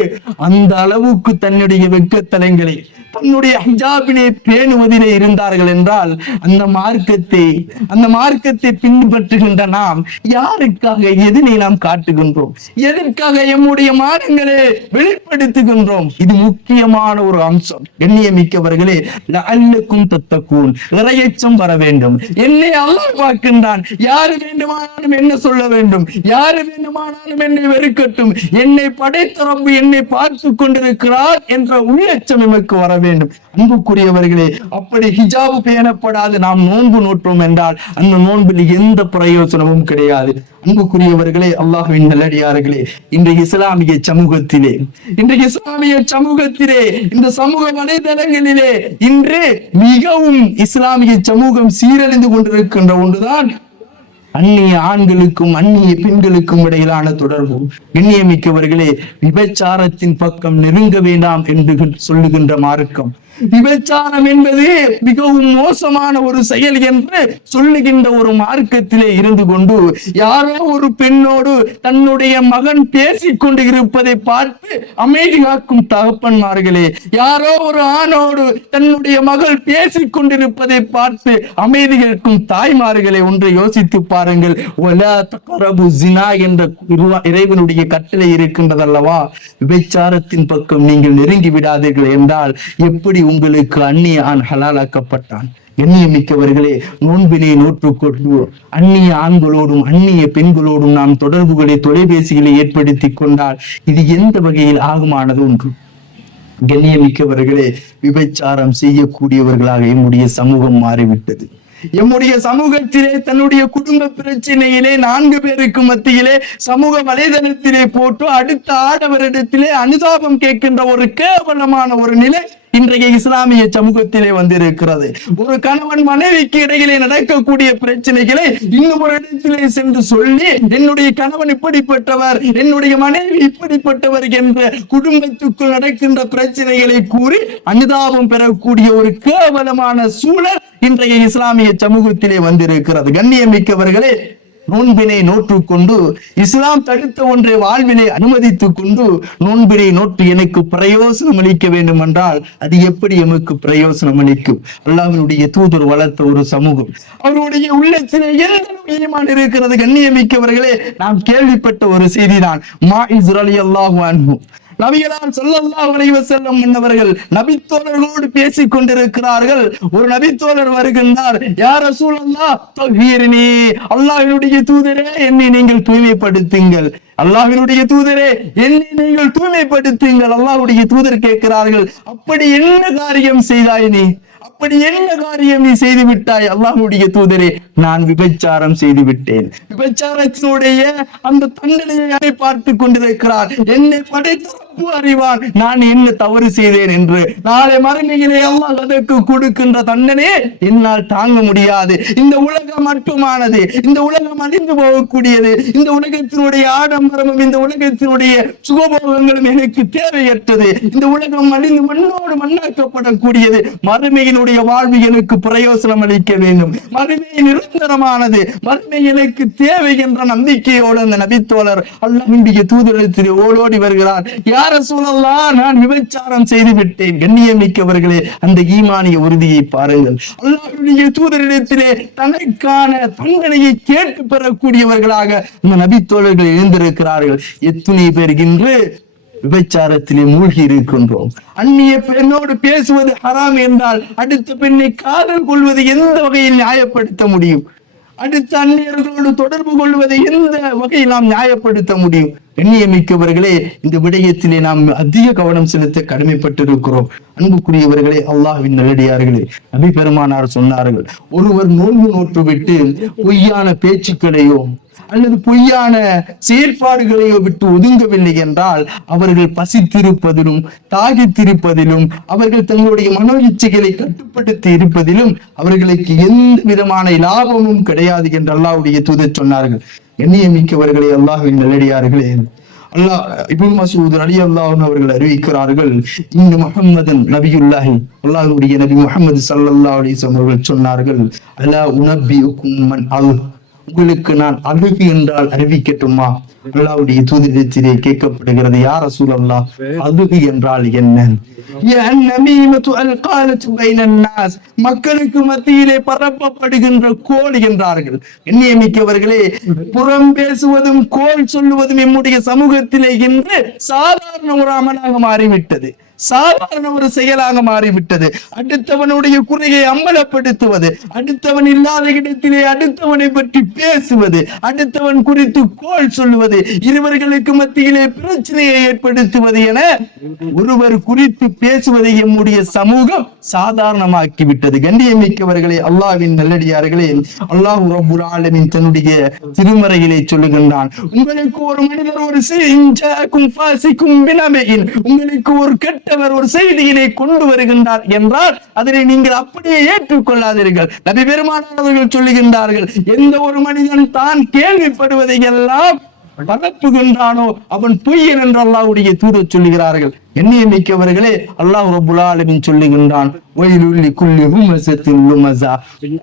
அந்த அளவுக்கு தன்னுடைய வெட்கத்தலங்களை, தன்னுடைய ஹிஜாபினை பேணுவதிலே இருந்தார்கள் என்றால், அந்த மார்க்கத்தை பின்பற்றுகின்ற நாம் யாருக்காக எதனை நாம் காட்டுகின்றோம்? எதற்காக எம்முடைய மானங்களை வெளிப்படுத்துகின்றோம்? இது முக்கியமான ஒரு அம்சம். கண்ணியமிக்கவர்களே, லஅல்லக்கும் தத்தக்கூன், இறையச்சம் வர வேண்டும். என்னை அல்லாஹ் பார்க்கின்றான், யாரு வேண்டுமானாலும் என்ன சொல்ல வேண்டும், யாரு வேண்டுமானாலும் என்னை வெறுக்கட்டும், என்னை படைத்த ரப்பு என்னை பார்த்து கொண்டிருக்கிறார் என்ற உள்ளச்சம் நமக்கு வர வேண்டும். அன்புக்குரியவர்களே, அப்படி ஹிஜாபு பேணப்படாது நாம் நோன்பு நோற்றோம் என்றால் அந்த நோன்பில் எந்த பிரயோசனமும் கிடையாது. அன்புக்குரியவர்களே, அல்லாஹ்வின் நல்லடியார்களே, இன்றைய இஸ்லாமிய சமூகத்திலே இந்த சமூக வலைதளங்களிலே இன்று மிகவும் இஸ்லாமிய சமூகம் சீரழிந்து கொண்டிருக்கின்ற ஒன்றுதான் அந்நிய ஆண்களுக்கும் அந்நிய பெண்களுக்கும் இடையிலான தொடர்பு. கண்ணியமிக்கவர்களே, விபச்சாரத்தின் பக்கம் நெருங்க வேண்டாம் என்று சொல்லுகின்ற மார்க்கம், விபச்சாரம் என்பது மிகவும் மோசமான ஒரு செயல் என்று சொல்லுகின்ற ஒரு மார்க்கத்திலே இருந்து கொண்டு யாரோ ஒரு பெண்ணோடு தன்னுடைய மகன் பேசிக் கொண்டு இருப்பதை பார்த்து அமைதி காக்கும் தகப்பன்மார்களே, யாரோ ஒரு ஆணோடு தன்னுடைய மகள் பேசிக் கொண்டிருப்பதை பார்த்து அமைதி கேட்கும் தாய்மார்களே, ஒன்றை யோசித்து பாருங்கள். வலா தக்ரபு ஸினா என்ற இறைவனுடைய கட்டளை இருக்கின்றதல்லவா? விபச்சாரத்தின் பக்கம் நீங்கள் நெருங்கி விடாதீர்கள் என்றால் எப்படி உங்களுக்கு அந்நிய ஆண் ஹலாலாக்கப்பட்டான்? எண்ணியமிக்கவர்களே, நோன்பினை நோற்றுக்கொண்டு அந்நிய ஆண்களோடும் அந்நிய பெண்களோடும் நாம் தொடர்புகளை தொலைபேசிகளை ஏற்படுத்தி கொண்டால் இது எந்த வகையில் ஆகுமானது ஒன்று? கண்ணியமிக்கவர்களே, விபச்சாரம் செய்யக்கூடியவர்களாக நம்முடைய சமூகம் மாறிவிட்டது. எம்முடைய சமூகத்திலே தன்னுடைய குடும்ப பிரச்சனையிலே 4 பேருக்கு மத்தியிலே சமூக வலைதளத்திலே போட்டு அடுத்த ஆடவரிடத்திலே அனுதாபம் கேட்கின்ற ஒரு கேவலமான ஒரு நிலை இன்றைய இஸ்லாமிய சமூகத்திலே வந்திருக்கிறது. ஒரு கணவன் மனைவிக்கு இடையிலே நடக்கக்கூடிய பிரச்சனைகளை இன்னும் ஒரு இடத்திலே சென்று சொல்லி, என்னுடைய கணவன் இப்படிப்பட்டவர், என்னுடைய மனைவி இப்படிப்பட்டவர் என்ற குடும்பத்துக்குள் நடக்கின்ற பிரச்சனைகளை கூறி அனுதாபம் பெறக்கூடிய ஒரு கேவலமான சூழல் இன்றைய இஸ்லாமிய சமூகத்திலே வந்திருக்கிறது. கண்ணியமிக்கவர்களே, நோன்பினை நோற்றுக்கொண்டு இஸ்லாம் தடுத்த ஒன்றை வாழ்வினை அனுமதித்துக் கொண்டு நோன்பினை நோட்டு எனக்கு பிரயோசனம் அளிக்க வேண்டும் என்றால் அது எப்படி எமக்கு பிரயோசனம் அளிக்கும்? அல்லாஹ்வுடைய தூதர் வளர்த்த ஒரு சமூகம், அவருடைய உள்ளத்திலே எந்த ஈமான் இருக்கிறது? கண்ணியமிக்கவர்களே, நாம் கேள்விப்பட்ட ஒரு செய்திதான். மாஇஸ் ரலியல்லாஹு அன்ஹு நபிகளார் ஸல்லல்லாஹு அலைஹி வஸல்லம் என்பவர்கள் நபித்தோழர்களோடு பேசிக் கொண்டிருக்கிறார்கள். ஒரு நபித்தோழர் வருகின்றார். யா ரசூலல்லாஹ் தஹீர்னி, அல்லாஹ்வினுடைய தூதரே என்னை நீங்கள் தூய்மைப்படுத்துங்கள். அல்லாஹ்வினுடைய தூதரே என்னை நீங்கள் தூய்மைப்படுத்துங்கள். அல்லாஹ்வுடைய தூதர் கேட்கிறார்கள், அப்படி என்ன காரியம் செய்தாய் நீ? அப்படி என்ன காரியம் நீ செய்து விட்டாய்? அல்லாஹ்வுடைய தூதரே, நான் விபச்சாரம் செய்து விட்டேன். விபச்சாரத்தினுடைய அந்த தண்டனையை பார்த்து கொண்டிருக்கிறார். என்னை படைத்த அறிவான் நான் என்ன தவறு செய்தேன் என்று. நாளை மறுமையிலே அல்லாஹ் அதற்கு கொடுக்கின்ற தண்டனை என்னால் தாங்க முடியாது. இந்த உலகம் மட்டுமானது, இந்த உலகம் அழிந்து போகக்கூடியது. இந்த உலகத்தினுடைய ஆடம்பரமும் இந்த உலகத்தினுடைய சுகபோகங்களும் எனக்கு தேவையற்றது. இந்த உலகம் அழிந்து மண்ணோடு மண்ணாக்கப்படக்கூடியது. மறுமையினுடைய வாழ்வு எனக்கு பிரயோசனம் அளிக்க வேண்டும். மறுமை நிரந்தரமானது. மறுமை எனக்கு தேவை என்ற நம்பிக்கையோடு அந்த நபித்தோழர் அல்லாஹ்வுடைய தூதரிடத்தில் ஓடோடி வருகிறார். யார் ரசூலல்லாஹ், நான் விபச்சாரம் செய்து விட்டேன். கண்ணியமிக்கவர்களே, அந்த ஈமானிய உறுதியை பாருங்கள். அல்லாஹ்வுடைய தூதரிடத்திலே தனக்கான தண்டனையை கேட்டு பெறக்கூடியவர்களாக இந்த நபித்தோழர்கள் எழுந்திருக்கிறார்கள். எத்தனை பேர் இன்று விபச்சாரத்திலே மூழ்கி இருக்கின்றோம். அந்நிய பெண்ணோடு பேசுவது ஹராம் என்றால் அடுத்த பெண்ணை காதல் கொள்வது எந்த வகையில் நியாயப்படுத்த முடியும்? அடுத்த அந்நியர்களோடு தொடர்பு கொள்வதை எந்த வகையில் நாம் நியாயப்படுத்த முடியும்? எண்ணியமிக்கவர்களே, இந்த விடயத்திலே நாம் அதிக கவனம் செலுத்த கடமைப்பட்டிருக்கிறோம். அன்புக்குரியவர்களே, அல்லாஹ்வின் நல்லடியார்களே, நபி பெருமானார் சொன்னார்கள், ஒருவர் நோன்பு நோற்று விட்டு பொய்யான பேச்சுக்களையோ அல்லது பொய்யான செயற்பாடுகளையோ விட்டு ஒதுங்கவில்லை என்றால் அவர்கள் பசித்திருப்பதிலும் தாகித்திருப்பதிலும் அவர்கள் தங்களுடைய மனோ இச்சைகளை கட்டுப்படுத்தி இருப்பதிலும் அவர்களுக்கு எந்த விதமான லாபமும் கிடையாது என்று அல்லாஹ்வுடைய தூதர் சொன்னார்கள். எண்ணியமிக்கவர்களே, அல்லாஹ்வின் நல்லடியார்களே, அல்லாஹ் இப்னு மஸ்ஊத் ரலியல்லாஹு அவர்கள் அறிவிக்கிறார்கள், இந்த முஹம்மதன் நபியுல்லாஹி, அல்லாஹ்வுடைய நபி முஹம்மது ஸல்லல்லாஹு அலைஹி வஸல்லம் அவர்கள் சொன்னார்கள், அலா உனப்பியுக்கும் மன் அல், உங்களுக்கு நான் அழுகு என்றால் அறிவிக்கட்டுமா? அல்லாஹ்வுடைய தூதரிடத்திலே கேட்கப்படுகிறது, யா ரசூலல்லாஹ், அழுகு என்றால் என்ன? மக்களுக்கு மத்தியிலே பரப்பப்படுகின்ற கோல் என்றார்கள். எண்ணியமிக்கவர்களே, புறம் பேசுவதும் கோல் சொல்லுவதும் நம்முடைய சமூகத்திலே இன்று சாதாரண ஒரு அமலாக மாறிவிட்டது. சாதாரண ஒரு செயலாக மாறிவிட்டது. அடுத்தவனுடைய குறையை அம்பலப்படுத்துவது, அடுத்தவன் இல்லாத இடத்திலே அடுத்தவனை பற்றி பேசுவது, அடுத்தவன் குறித்து கோல் சொல்லுவது, இருவர்களுக்கு மத்தியிலே பிரச்சனையை ஏற்படுத்துவது என ஒருவர் குறித்து பேசுவதை நம்முடைய சமூகம் சாதாரணமாக்கிவிட்டது. கண்ணியமிக்கவர்களே, அல்லாஹ்வின் நல்லடியார்களே, அல்லாஹ் ரப்புல் ஆலமீன் தன்னுடைய திருமறையிலே சொல்லுகின்றான், உங்களுக்கு ஒரு மனிதர் ஒரு உங்களுக்கு ஒரு ஒரு செய்தியினை கொண்டு வருகின்றார் என்றால் அதனை நீங்கள் அப்படியே ஏற்றுக்கொள்ளாதீர்கள். நபி பெருமானார் அவர்கள் சொல்லுகின்றார்கள், எந்த ஒரு மனிதன் தான் கேள்விப்படுவதை எல்லாம் பரப்புகின்றானோ அவன் பொய்யன் என்று அல்லாஹ்வுடைய தூதர் சொல்லுகிறார்கள். எண்ணியமிக்கவர்களே, அல்லாஹ் ரப்புல் ஆலமீன் சொல்லுகின்றான், வயலுல் லிக்குல்லி ஹுமஸத்தின் லுமஸா,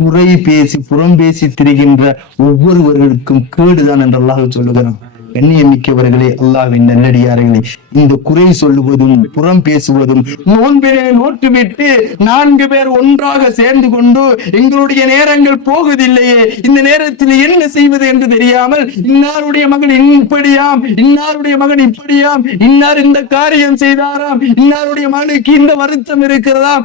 குறை பேசி புறம் பேசி திரிகின்ற ஒவ்வொருவர்களுக்கும் கேடுதான் என்று அல்லாஹ் சொல்லுகிறான். எண்ணியமிக்கவர்களே, அல்லாஹ்வின் நல்லடியார்களே, இந்த குறை சொல்லுவதும் புறம் பேசுவதும் நோன்பினை நோட்டுவிட்டு 4 பேர் ஒன்றாக சேர்ந்து கொண்டு எங்களுடைய நேரங்கள் போகுதில்லையே, இந்த நேரத்தில் என்ன செய்வது என்று தெரியாமல் இன்னாருடைய மகன் இப்படியாம், இன்னாருடைய மகன் இப்படியாம், இன்னார் இந்த காரியம் செய்தாராம், இன்னாருடைய மகனுக்கு இந்த வருத்தம் இருக்கிறதாம்,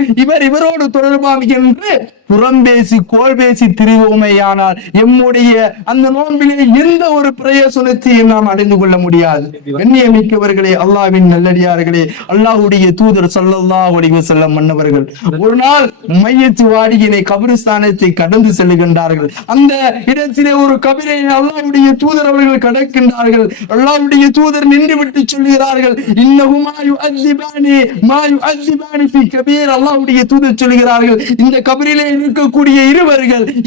இவரோடு தொடர்பாம் என்று புறம் பேசி கோல் பேசி திரிவோமேயானால் எம்முடைய அந்த நோன்பிலே எந்த ஒரு பிரயோசனத்தையும் நாம் அடைந்து கொள்ள முடியாது. கண்ணியமிக்கவர்களே, அல்லாஹ் அல்லாஹ்வின் நல்லடியார்களே, அல்லாஹ்வுடைய தூதர் ஸல்லல்லாஹு அலைஹி வஸல்லம் மன்னவர்கள் ஒரு நாள் மையத்து வாடியினை கபிரிஸ்தானத்தை கடந்து செல்லுகின்றார்கள். அந்த இடத்திலே ஒரு கபிரை அல்லாஹ்வுடைய தூதர் அவர்கள் கடக்கின்றார்கள். அல்லாஹ்வுடைய தூதர் நின்றுவிட்டு சொல்கிறார்கள், இன்னஹுமா யுஅذிபானி மா யுஅذிபானி ஃபீ கபீர். அல்லாஹ்வுடைய தூதர் சொல்கிறார்கள், இந்த கபிரிலே இருக்கக்கூடிய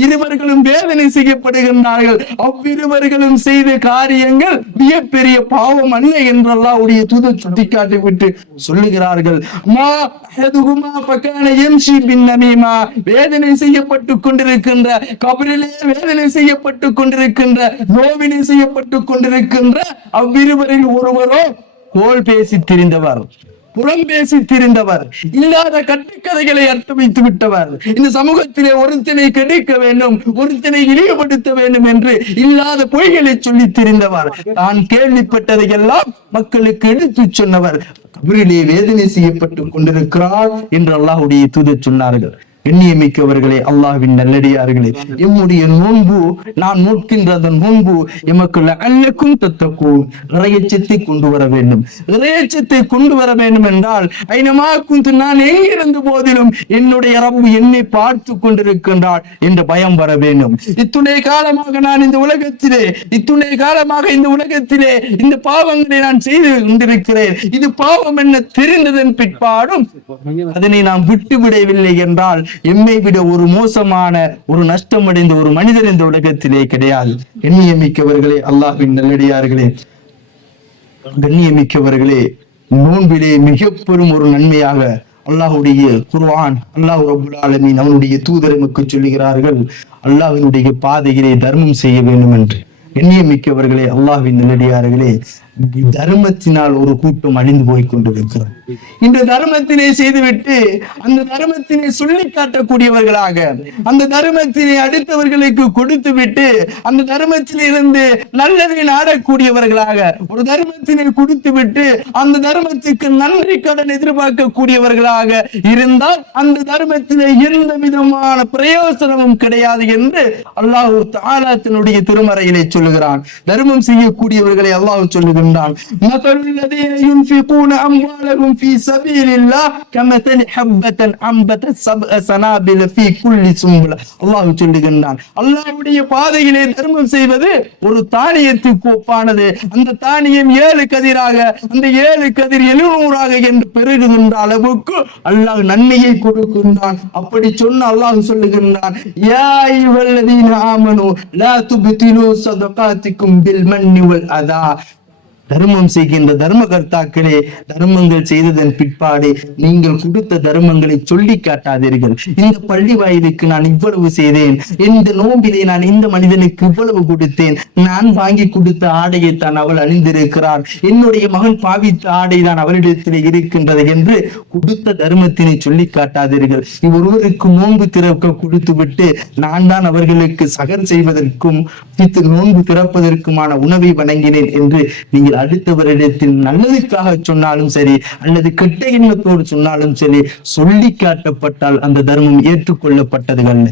இருவர்களும் வேதனை செய்யப்படுகின்றார்கள். அவ்விருவர்களும் செய்த காரியங்கள் மிகப்பெரிய பாவம் அல்ல என்று அல்லாஹ்வுடைய தூதர் சுட்டிக்காட்டி விட்டு சொல்லுகிறார்கள். வேதனை செய்யப்பட்டுக் கொண்டிருக்கின்ற கபிரிலே வேதனை செய்யப்பட்டுக் கொண்டிருக்கின்ற நோவினை செய்யப்பட்டுக் கொண்டிருக்கின்ற அவ்விருவரில் ஒருவரோ கோல் பேசி திரிந்தவர், புறம் பேசி திரிந்தவர், இல்லாத கட்டுக்கதைகளை அர்த்த வைத்து விட்டவர், இந்த சமூகத்திலே ஒருத்தனை கெடுக்க வேண்டும், ஒருத்தனை இழிவுபடுத்த வேண்டும் என்று இல்லாத பொய்களை சொல்லி திரிந்தவர், தான் கேள்விப்பட்டதையெல்லாம் மக்களுக்கு எடுத்து சொன்னவர் கபிரிலே வேதனை செய்யப்பட்டுக் கொண்டிருக்கிறார் என்று அல்லாஹ்வுடைய தூதர் சொன்னார்கள். எண்ணியமிக்கவர்களே, அல்லாஹ்வின் நல்லடியார்களே, எம்முடைய நோன்பு, நான் நோக்கின்றதன் நோன்பு எமக்கு லஅல்லக்கும் தத்தக்கூன், இறையச்சத்தை கொண்டு வர வேண்டும். இறையச்சத்தை கொண்டு வர வேண்டும் என்றால் ஐனமா குந்து, நான் எங்கிருந்த போதிலும் என்னுடைய ரப்பு என்னை பார்த்து கொண்டிருக்கின்றார் என்ற பயம் வர வேண்டும். இத்துணை காலமாக நான் இந்த உலகத்திலே இந்த பாவங்களை நான் செய்து கொண்டிருக்கிறேன். இது பாவம் என்ன தெரிந்ததன் பிற்பாடும் அதனை நான் விட்டுவிடவில்லை என்றால் எம்மை விட ஒரு மோசமான ஒரு நஷ்டம் அடைந்த ஒரு மனிதர் இந்த உலகத்திலே கிடையாது. எண்ணியமிக்கவர்களே, அல்லாஹ்வின் நல்லடியார்களே, கண்ணியமிக்கவர்களே, நோன்பிலே மிக பெரும் ஒரு நன்மையாக அல்லாஹ்வுடைய குர்ஆன், அல்லாஹ் ரப்புல் ஆலமீன் அவனுடைய தூதர் நமக்கு சொல்லுகிறார்கள், அல்லாஹ்வினுடைய பாதையிலே தர்மம் செய்ய வேண்டும் என்று. எண்ணியமிக்கவர்களே, அல்லாஹ்வின் நல்லடியார்களே, தர்மத்தினால் ஒரு கூட்டம் அழிந்து போய் கொண்டிருக்கிறது. இந்த தர்மத்தினை செய்துவிட்டு அந்த தர்மத்தினை சொல்லி காட்டக்கூடியவர்களாக, அந்த தர்மத்தினை அடுத்தவர்களுக்கு கொடுத்து விட்டு அந்த தர்மத்தில இருந்து நல்லதை நாடக்கூடியவர்களாக, ஒரு தர்மத்தினை கொடுத்து விட்டு அந்த தர்மத்துக்கு நன்றி கடன் எதிர்பார்க்கக்கூடியவர்களாக இருந்தால் அந்த தர்மத்திலே எந்த விதமான பிரயோசனமும் கிடையாது என்று அல்லாஹ் தஆலா தன்னுடைய திருமறையிலே சொல்லுகிறான். தர்மம் செய்யக்கூடியவர்களை அல்லாஹ் சொல்லுகிறான். مثل الذين ينفقون أموالهم في سبيل الله كمثل حبة أنبتت سبع سنابل في كل سنبلة. அல்லாஹ் சொல்லுகின்றான், அல்லாஹ்வுடைய பாதையிலே தர்மம் செய்வது ஒரு தானியத்துக்கு ஒப்பானது. அந்த தானியம் 7 கதிராக, அந்த 7 கதிர் 700ஆக என்று பெருகுகின்ற அளவுக்கு அல்லாஹ் நன்மையை கொடுக்கின்றான். அப்படி சொன்ன அல்லாஹ் சொல்லுகின்றான், யா அய்யுஹல்லதீன ஆமனூ லா துப்திலூ ஸதகாத்திக்கும் பில் மன்னி வல் அதா. தர்மம் செய்கின்ற தர்மகர்த்தாக்களே, தர்மங்கள் செய்ததன் பிற்பாடு நீங்கள் கொடுத்த தர்மங்களை சொல்லி காட்டாதீர்கள். இந்த பள்ளி வாயிலுக்கு நான் இவ்வளவு செய்தேன், இந்த நோம்பிலே நான் இந்த மனிதனுக்கு இவ்வளவு கொடுத்தேன், நான் வாங்கி கொடுத்த ஆடையை தான் அவள் அணிந்திருக்கிறார், என்னுடைய மகன் பாவித்த ஆடை தான் அவரிடத்தில் இருக்கின்றது என்று கொடுத்த தர்மத்தினை சொல்லி காட்டாதீர்கள். ஒருவருக்கு நோன்பு திறக்க கொடுத்து விட்டு நான் தான் அவர்களுக்கு சகர் செய்வதற்கும் நோன்பு திறப்பதற்குமான உணவை வழங்கினேன் என்று நீங்கள் அடுத்தவரிடத்தில் நல்லதுக்காக சொன்னாலும் சரி அல்லது கெட்ட எண்ணத்தோடு சொன்னாலும் சரி சொல்லி காட்டப்பட்டால் அந்த தர்மம் ஏற்றுக்கொள்ளப்பட்டதுகள்.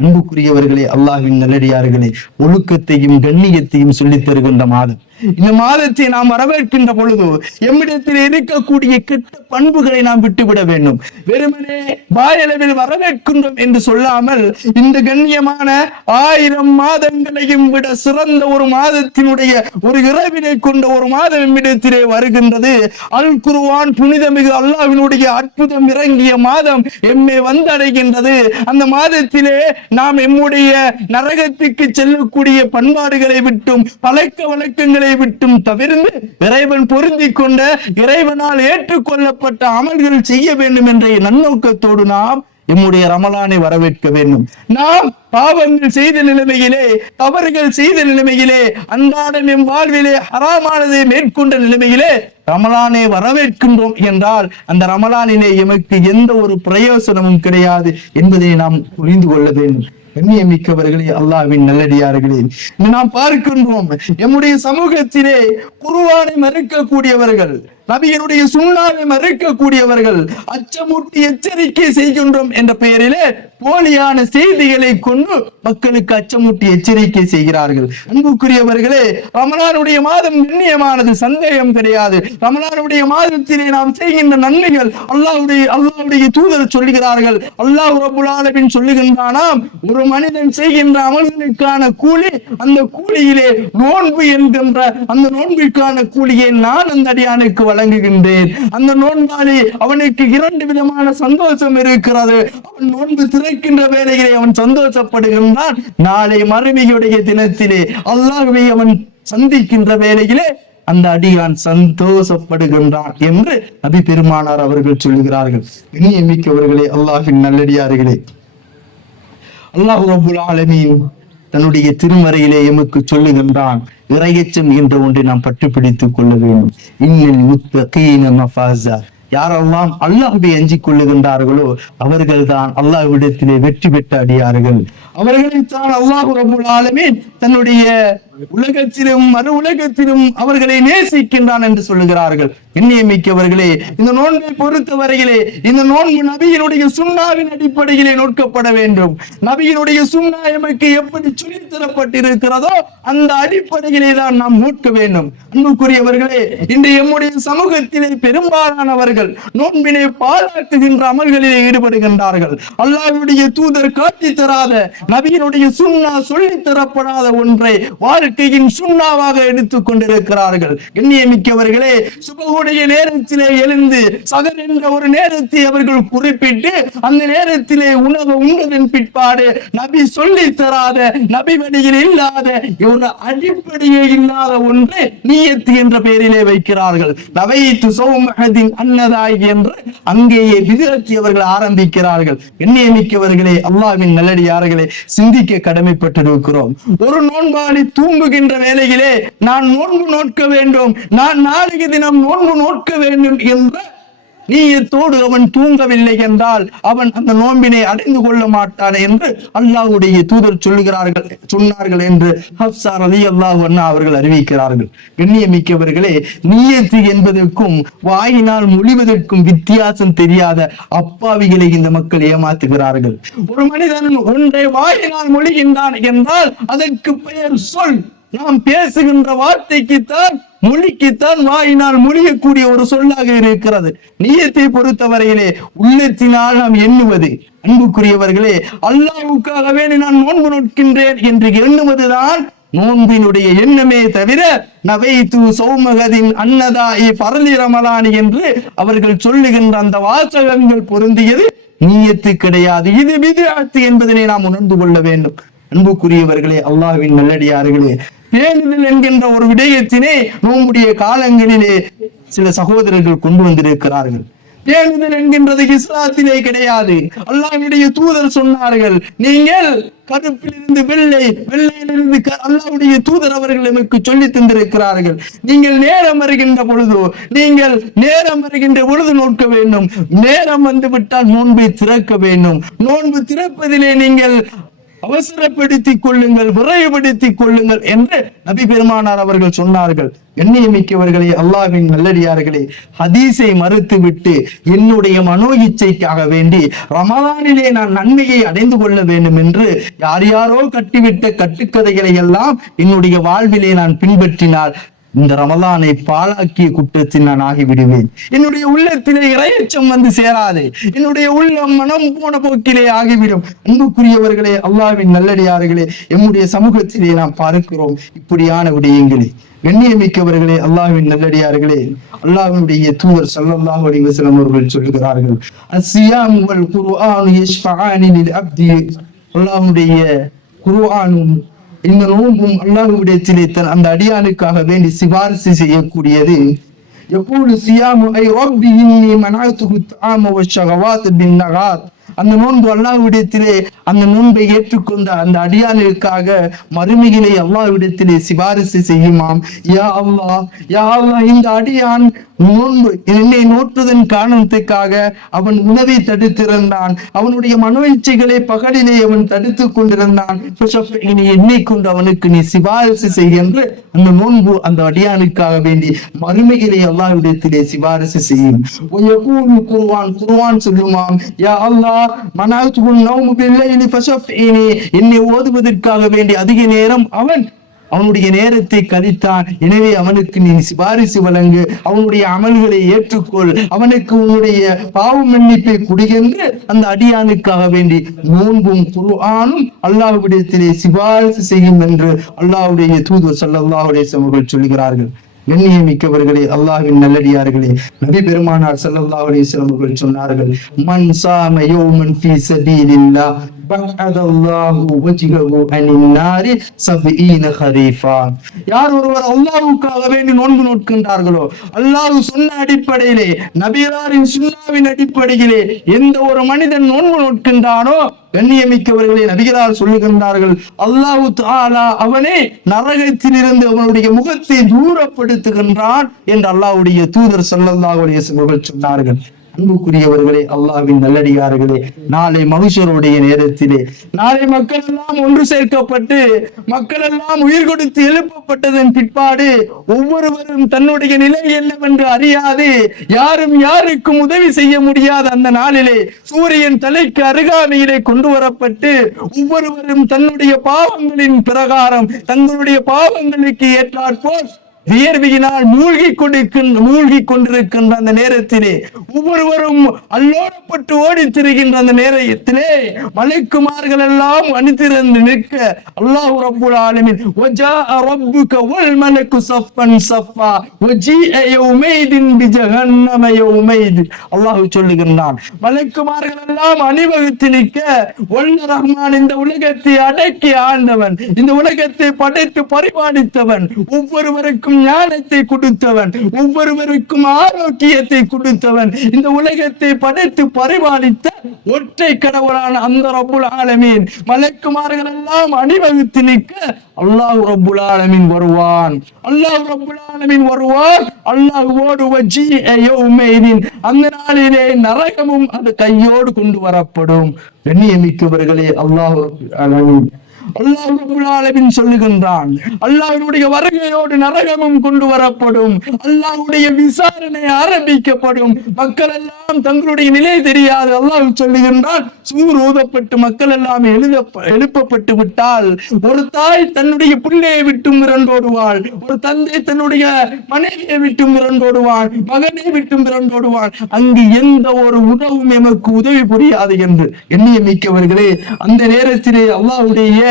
அன்புக்குரியவர்களே, அல்லாஹ்வின் நல்லடியார்களே, ஒழுக்கத்தையும் கண்ணியத்தையும் சொல்லித் தருகின்ற மாதம். இந்த மாதத்தை நாம் வரவேற்கின்ற பொழுது எம்மிடத்தில் இருக்கக்கூடிய கெட்ட பண்புகளை நாம் விட்டுவிட வேண்டும். வெறுமனே வாயளவில் வரவேற்கின்றோம் என்று சொல்லாமல் இந்த கண்ணியமான 1000 மாதங்களையும் விட சிறந்த ஒரு மாதத்தினுடைய ஒரு இரவினை கொண்ட ஒரு மாதம் எம்மிடத்திலே வருகின்றது. அல் குர்ஆன் புனிதமிகு அல்லாஹ்வினுடைய அற்புதம் இறங்கிய மாதம் எம்மை வந்தடைகின்றது. அந்த மாதத்திலே நாம் எம்முடைய நரகத்துக்கு செல்லக்கூடிய பண்பாடுகளை விட்டும் பழக்க வழக்கங்களை விட்டும் தவிர்த்து இறைவன் பொருந்தி கொண்ட இறைவனால் ஏற்றுக்கொள்ளப்பட்ட அமல்கள் செய்ய வேண்டும் என்ற நன்னோக்கத்தோடு நாம் எம்முடைய ரமலானை வரவேற்க வேண்டும். நாம் பாவங்கள் செய்த நிலைமையிலே, தவறுகள் செய்த நிலைமையிலே, அன்றாடம் எம் வாழ்விலே ஹராமானதை மேற்கொண்ட நிலைமையிலே ரமலானை வரவேற்கின்றோம் என்றால் அந்த ரமலானிலே எமக்கு எந்த ஒரு பிரயோசனமும் கிடையாது என்பதை நாம் புரிந்து கொள்ள வேண்டும். கண்ணியமிக்கவர்களே, அல்லாஹ்வின் நல்லடியார்களே, நாம் பார்க்கின்றோம் எம்முடைய சமூகத்திலே குர்ஆனை மறுக்கக்கூடியவர்கள், நபியினுடைய சுன்னாவை மறுக்கக்கூடியவர்கள், அச்சமூட்டி எச்சரிக்கை செய்கின்றோம் என்ற பெயரிலே போலியான செய்திகளை கொண்டு மக்களுக்கு அச்சமூட்டி எச்சரிக்கை செய்கிறார்கள். அன்புக்குரியவர்களே, ரமலானுடைய மாதம் கண்ணியமானது, சந்தேகம் கிடையாது. ரமலானுடைய மாதத்திலே நாம் செய்கின்ற நன்மைகள் அல்லாஹ்வுடைய தூதர் சொல்லுகிறார்கள். அல்லாஹ் ரப்பல் ஆலமீன் சொல்லுகின்றானாம், ஒரு மனிதன் செய்கின்ற அமல்களுக்கான கூலி, அந்த கூலியிலே நோன்பு என்கின்ற அந்த நோன்பிற்கான கூலியை நான் அந்த அடியானுக்கு வழங்குகின்றேன். அந்த நோன்பாளி அவனுக்கு 2 விதமான சந்தோஷம் இருக்கிறது. அவன் நோன்பு திறக்கின்ற வேளையிலே அவன் சந்தோஷப்படுகின்றான். நாளை மறுமையுடைய தினத்திலே அல்லாஹ்வை அவன் சந்திக்கின்ற வேளையிலே அந்த அடியான் சந்தோஷப்படுகின்றான் என்று நபி பெருமானார் அவர்கள் சொல்லுகிறார்கள். கண்ணியமிக்கவர்களே, அல்லாஹ்வின் நல்லடியார்களே, அல்லாஹ் ரப்பல் ஆலமீன் தன்னுடைய திருமறையிலே எமக்கு சொல்லுகின்றான், இறையச்சம் என்ற ஒன்றை நாம் பட்டுப்பிடித்துக் கொள்ள வேண்டும். இன்னல் முத்தகீன மஃபாஸா, யாரெல்லாம் அல்லாஹ்வை அஞ்சிக் கொள்ளுகின்றார்களோ அவர்கள் தான் அல்லாஹ்விடத்திலே வெற்றி பெற்ற அடியார்கள். அவர்களைத்தான் அல்லாஹ் ரப்பல் ஆலமீன் தன்னுடைய உலகத்திலும் மறு உலகத்திலும் அவர்களை நேசிக்கின்றான் என்று சொல்லுகிறார்கள். எண்ணியமிக்கவர்களே, இந்த நோன்பை பொறுத்தவரையிலே இந்த நோன்பு நபியினுடைய சுன்னாவின் அடிப்படையிலே நோக்கப்பட வேண்டும். நபியினுடைய சுன்னா எமக்கு எப்படி சொல்லித்தரப்பட்டிருக்கிறதோ அந்த அடிப்படையிலே தான் நாம் நோக்க வேண்டும். அன்புக்குரியவர்களே, இன்று எம்முடைய சமூகத்திலே பெரும்பாலானவர்கள் நோன்பினை பாழாக்குகின்ற அமல்களிலே ஈடுபடுகின்றார்கள். அல்லாஹ்வுடைய தூதர் காட்டி தராத, நபியினுடைய சுன்னா சொல்லித் தரப்படாத ஒன்றை வாழ்க்கையின் சுண்ணாவாக எடுத்துக் கொண்டிருக்கிறார்கள். எண்ணியமிக்கவர்களே, சுபஹுடைய நேரத்திலே எழுந்து சகர் என்ற ஒரு நேரத்தை அவர்கள் குறிப்பிட்டு அந்த நேரத்திலே உணவு உண்டதன் பிற்பாடு நபி சொல்லி தராத, நபி வழியில் இல்லாத, ஒரு அடிப்படையே இல்லாத ஒன்று நியத்து என்ற பெயரிலே வைக்கிறார்கள். நவைத்து சௌமஹதின் அன்னதாய் என்று அங்கேயே விதிரத்தி அவர்கள் ஆரம்பிக்கிறார்கள். எண்ணியமிக்கவர்களே, அல்லாஹ்வின் நல்லடியார்களே, சிந்திக்க கடமைப்பட்டிருக்கிறோம். ஒரு நோன்பாளி தூங்குகின்ற வேளையிலே நான் நோன்பு நோக்க வேண்டும், நான் நாளைய தினம் நோன்பு நோக்க வேண்டும் என்ற நீயத்தோடு அவன் தூங்கவில்லை என்றால் அவன் அந்த நோன்பினை அடைந்து கொள்ள மாட்டான் என்று அல்லாஹ்வுடைய தூதர் சொன்னார்கள் என்று ஹப்ஸா ரலியல்லாஹு அன்ஹா அவர்கள் அறிவிக்கிறார்கள். கண்ணியமிக்கவர்களே, நியத்து என்பதற்கும் வாயினால் மொழிவதற்கும் வித்தியாசம் தெரியாத அப்பாவிகளை இந்த மக்கள் ஏமாத்துகிறார்கள். ஒரு மனிதன் ஒன்றை வாயினால் மொழிகின்றான் என்றால் அதற்கு பெயர் சொல். நாம் பேசுகின்ற வார்த்தைக்குத்தான், மொழிக்குத்தான் வாயினால் மொழியக்கூடிய ஒரு சொல்லாக இருக்கிறது. நியத்தை பொறுத்தவரையிலே உள்ளத்தினால் நாம் எண்ணுவது. அன்புக்குரியவர்களே, அல்லாஹ்வுக்காகவே நான் நோன்பு நோக்கின்றேன் என்று எண்ணுவதுதான் நோன்பினுடைய எண்ணமே தவிர நவைத்து சௌமகதின் அன்னதாயி பரலி ரமலானி என்று அவர்கள் சொல்லுகின்ற அந்த வாசகங்கள் பொருந்தியது நியத்து கிடையாது. இது பித்அத் என்பதனை நாம் உணர்ந்து கொள்ள வேண்டும். அன்புக்குரியவர்களே, அல்லாஹ்வின் நல்லடியார்களே, பேணுதல் என்கின்ற ஒரு விடயத்தினை நோம்புடைய காலங்களிலே சில சகோதரர்கள் கொண்டு வந்திருக்கிறார்கள். பேணுதல் என்கின்றது இஸ்லாத்திலே கிடையாது. அல்லாஹ்வுடைய தூதர் சொன்னார்கள், நீங்கள் கருப்பிலிருந்து வெள்ளையிலிருந்து அல்லாஹ்வுடைய தூதர் அவர்கள் நமக்கு சொல்லி தந்திருக்கிறார்கள். நீங்கள் நேரம் வருகின்ற பொழுது நோக்க வேண்டும். நேரம் வந்து விட்டால் நோன்பை திறக்க வேண்டும். நோன்பு திறப்பதிலே நீங்கள் அவசரப்படுத்திக் கொள்ளுங்கள், விரைவுபடுத்திக் கொள்ளுங்கள் என்று நபி பெருமானார் அவர்கள் சொன்னார்கள். எண்ணியமிக்கவர்களே, அல்லாஹ்வின் நல்லடியார்களே, ஹதீஸை மறுத்துவிட்டு என்னுடைய மனோ இச்சைக்காக வேண்டி ரமலானிலே நான் நன்மையை அடைந்து கொள்ள வேண்டும் என்று யாரோ கட்டிவிட்ட கட்டுக்கதைகளை எல்லாம் என்னுடைய வாழ்விலே நான் பின்பற்றினால் இந்த ரமலானை பாழாக்கிய குற்றத்தில் நான் ஆகிவிடுவேன். என்னுடைய உள்ளத்திலே இறையச்சம் வந்து சேராது. என்னுடைய உள்ளம் மனம் போன போக்கிலே ஆகிவிடும். அன்புக்குரியவர்களே, அல்லாஹ்வின் நல்லடியார்களே, எம்முடைய சமூகத்திலே நாம் பார்க்கிறோம் இப்படியான விடயங்களை. கண்ணியமிக்கவர்களே, அல்லாஹ்வின் நல்லடியார்களே, அல்லாஹ்வுடைய தூதர் ஸல்லல்லாஹு அலைஹி வஸல்லம் அவர்கள் சொல்கிறார்கள், அஸ்ஸியாம் வல் குர்ஆன் யஷ்ஃபஆனி லில் அப்தி. அல்லாஹ்வுடைய குர்ஆனும் இந்த நோன்பும் அல்லாஹ்விடத்திலே அந்த அடியானுக்காக வேண்டி சிபாரிசு செய்யக்கூடியது. எப்போது சியாமு ஐ ரப்பி இன்னி மனஅதுஹு தஆம வஷ்ஷகவாத் பின்னஹார். அந்த நோன்பு அல்லாஹ்விடத்திலே அந்த நோன்பை ஏற்றுக்கொண்ட அந்த அடியானுக்காக மறுமையிலே அல்லாஹ்விடத்திலே சிபாரிசு செய்யுமாம். யா அல்லாஹ், இந்த அடியான் நோன்பு என்னை நோற்றுவதன் காரணத்துக்காக அவன் உணவை தடுத்திருந்தான், அவனுடைய மனோ இச்சைகளை பகலிலே அவன் தடுத்துக் கொண்டிருந்தான், என்னை கொண்டு அவனுக்கு நீ சிபாரிசு செய்கின்ற அந்த நோன்பு அந்த அடியானுக்காக வேண்டி மறுமையிலே அல்லாஹ்விடத்திலே சிபாரிசு செய்யும். குர்ஆன் சொல்லுமாம், யா அல்லாஹ், மனஅத்துல் நௌம் பில்லைலி ஃபஷஃபினி, என்னை ஓதுவதற்காக வேண்டி அதிக நேரம் அவனுடைய நேரத்தை கழித்தான். எனவே அவனுக்கு நீ சிபாரிசு வழங்கு, அவனுடைய அமல்களை ஏற்றுக்கொள், அவனுக்கு உன்னுடைய பாவ மன்னிப்பை குடிகென்று அந்த அடியானுக்காக வேண்டி நோன்பும் குர்ஆனும் அல்லாஹ்விடத்திலே சிபாரிசு செய்யும் என்று அல்லாஹ்வுடைய தூதர் ஸல்லல்லாஹு அலைஹி வஸல்லம் அவர்கள் சொல்கிறார்கள். கண்ணியமிக்கவர்களே, அல்லாஹ்வின் நல்லடியார்களே, நபி பெருமானார் ஸல்லல்லாஹு அலைஹி வஸல்லம் அவர்கள் சொன்னார்கள், மன் ஸாம யௌமன் ஃபீ ஸபீலில்லாஹ் பஅதல்லாஹு வஜ்ஹஹு அனின் நாரி 70 ஹரீஃபா. யார் ஒருவர் அல்லாஹ்வுக்காக வேண்டி நோன்பு நோட்கின்றார்களோ, அல்லாஹ் சொன்ன அடிப்படையிலே, நபியரின் சுன்னாவின் அடிப்படையிலே எந்த ஒரு மனிதன் நோன்பு நோட்கின்றானோ, கண்ணியமிக்கவர்களே, நபிகளார் சொல்லுகின்றார்கள், அல்லாஹ் தஆலா அவனே நரகத்திலிருந்து அவனுடைய முகத்தை தூரப்படுத்துகின்றான் என்று அல்லாஹ்வுடைய தூதர் ஸல்லல்லாஹு அலைஹி வஸல்லம் சொன்னார்கள். அன்புக்குரியவர்களே, அல்லாஹ்வின் நல்லடியார்களே, நாளை மஹ்ஷருடைய நேரத்திலே, நாளை மக்கள் எல்லாம் ஒன்று சேர்க்கப்பட்டு மக்கள் எல்லாம் உயிர் கொடுத்து எழுப்பப்பட்டதன் பிற்பாடு ஒவ்வொருவரும் தன்னுடைய நிலை என்னவென்று அறியாது, யாரும் யாருக்கும் உதவி செய்ய முடியாத அந்த நாளிலே சூரியன் தலைக்கு அருகாமையிலே கொண்டு வரப்பட்டு ஒவ்வொருவரும் தன்னுடைய பாவங்களின் பிரகாரம் தங்களுடைய பாவங்களுக்கு ஏற்றாற்போல் வியர்வையினால் மூழ்கி கொண்டிருக்கின்ற அந்த நேரத்திலே ஒவ்வொருவரும் அல்லோடப்பட்டு ஓடி திரிகின்ற அந்த நேரத்திலே மலக்குமார்கள் எல்லாம் அணிதிரண்டு நிற்க அல்லாஹ் ரப்புல் ஆலமீன் வஜாஅ ரப்புக வல் மலக்கு ஸஃபன் ஸஃபா வஜீஅ யௌமைதின் பிஜஹன்னம யௌமைத். அல்லாஹ் சொல்லுகிறான், மலக்குமார்கள் எல்லாம் அணிவகுத்து நிற்க வல்ல ரஹ்மான், இந்த உலகத்தை அடக்கி ஆண்டவன், இந்த உலகத்தை படைத்து பரிபாலித்தவன், ஒவ்வொருவருக்கும் ஞானத்தை கொடுத்தவன், ஒவ்வொருவருக்கும் ஆரோக்கியத்தை கொடுத்தவன், இந்த உலகத்தை படைத்து பரிபாலித்த ஒற்றை கடவுளான அந்த ரப்புல் ஆலமீன் மலக்குமார்கள் எல்லாம் அணிவகுத்து நிற்க அல்லாஹ் ரப்புல் ஆலமீன் வருவான். அல்லாஹ்வோடு வஜீஅ யௌமைதின், அந்த நாளிலே நரகமும் அது கையோடு கொண்டு வரப்படும். கண்ணியமிக்கவர்களே, அல்லாஹ் ரப்புல் ஆலமீன் சொல்லுகின்றான், அல்லாஹ்வுடைய வருகையோடு நரகமும் கொண்டு வரப்படும், அல்லாஹ்வுடைய விசாரணை ஆரம்பிக்கப்படும், மக்கள் எல்லாம் தங்களுடைய நிலை தெரியாது. அல்லாஹ் சொல்லுகின்றான், சூர் ஊதப்பட்டு மக்கள் எல்லாம் எழுப்பப்பட்டு விட்டால் ஒரு தாய் தன்னுடைய பிள்ளையை விட்டு மிரண்டோடுவாள், ஒரு தந்தை தன்னுடைய மனைவியை விட்டு மிரண்டோடுவான், மகனை விட்டு மிரண்டோடுவான். அங்கு எந்த ஒரு உணவும் எமக்கு உதவி புரியாது என்று எண்ணியமிக்கவர்களே, அந்த நேரத்திலே அல்லாஹ்வுடைய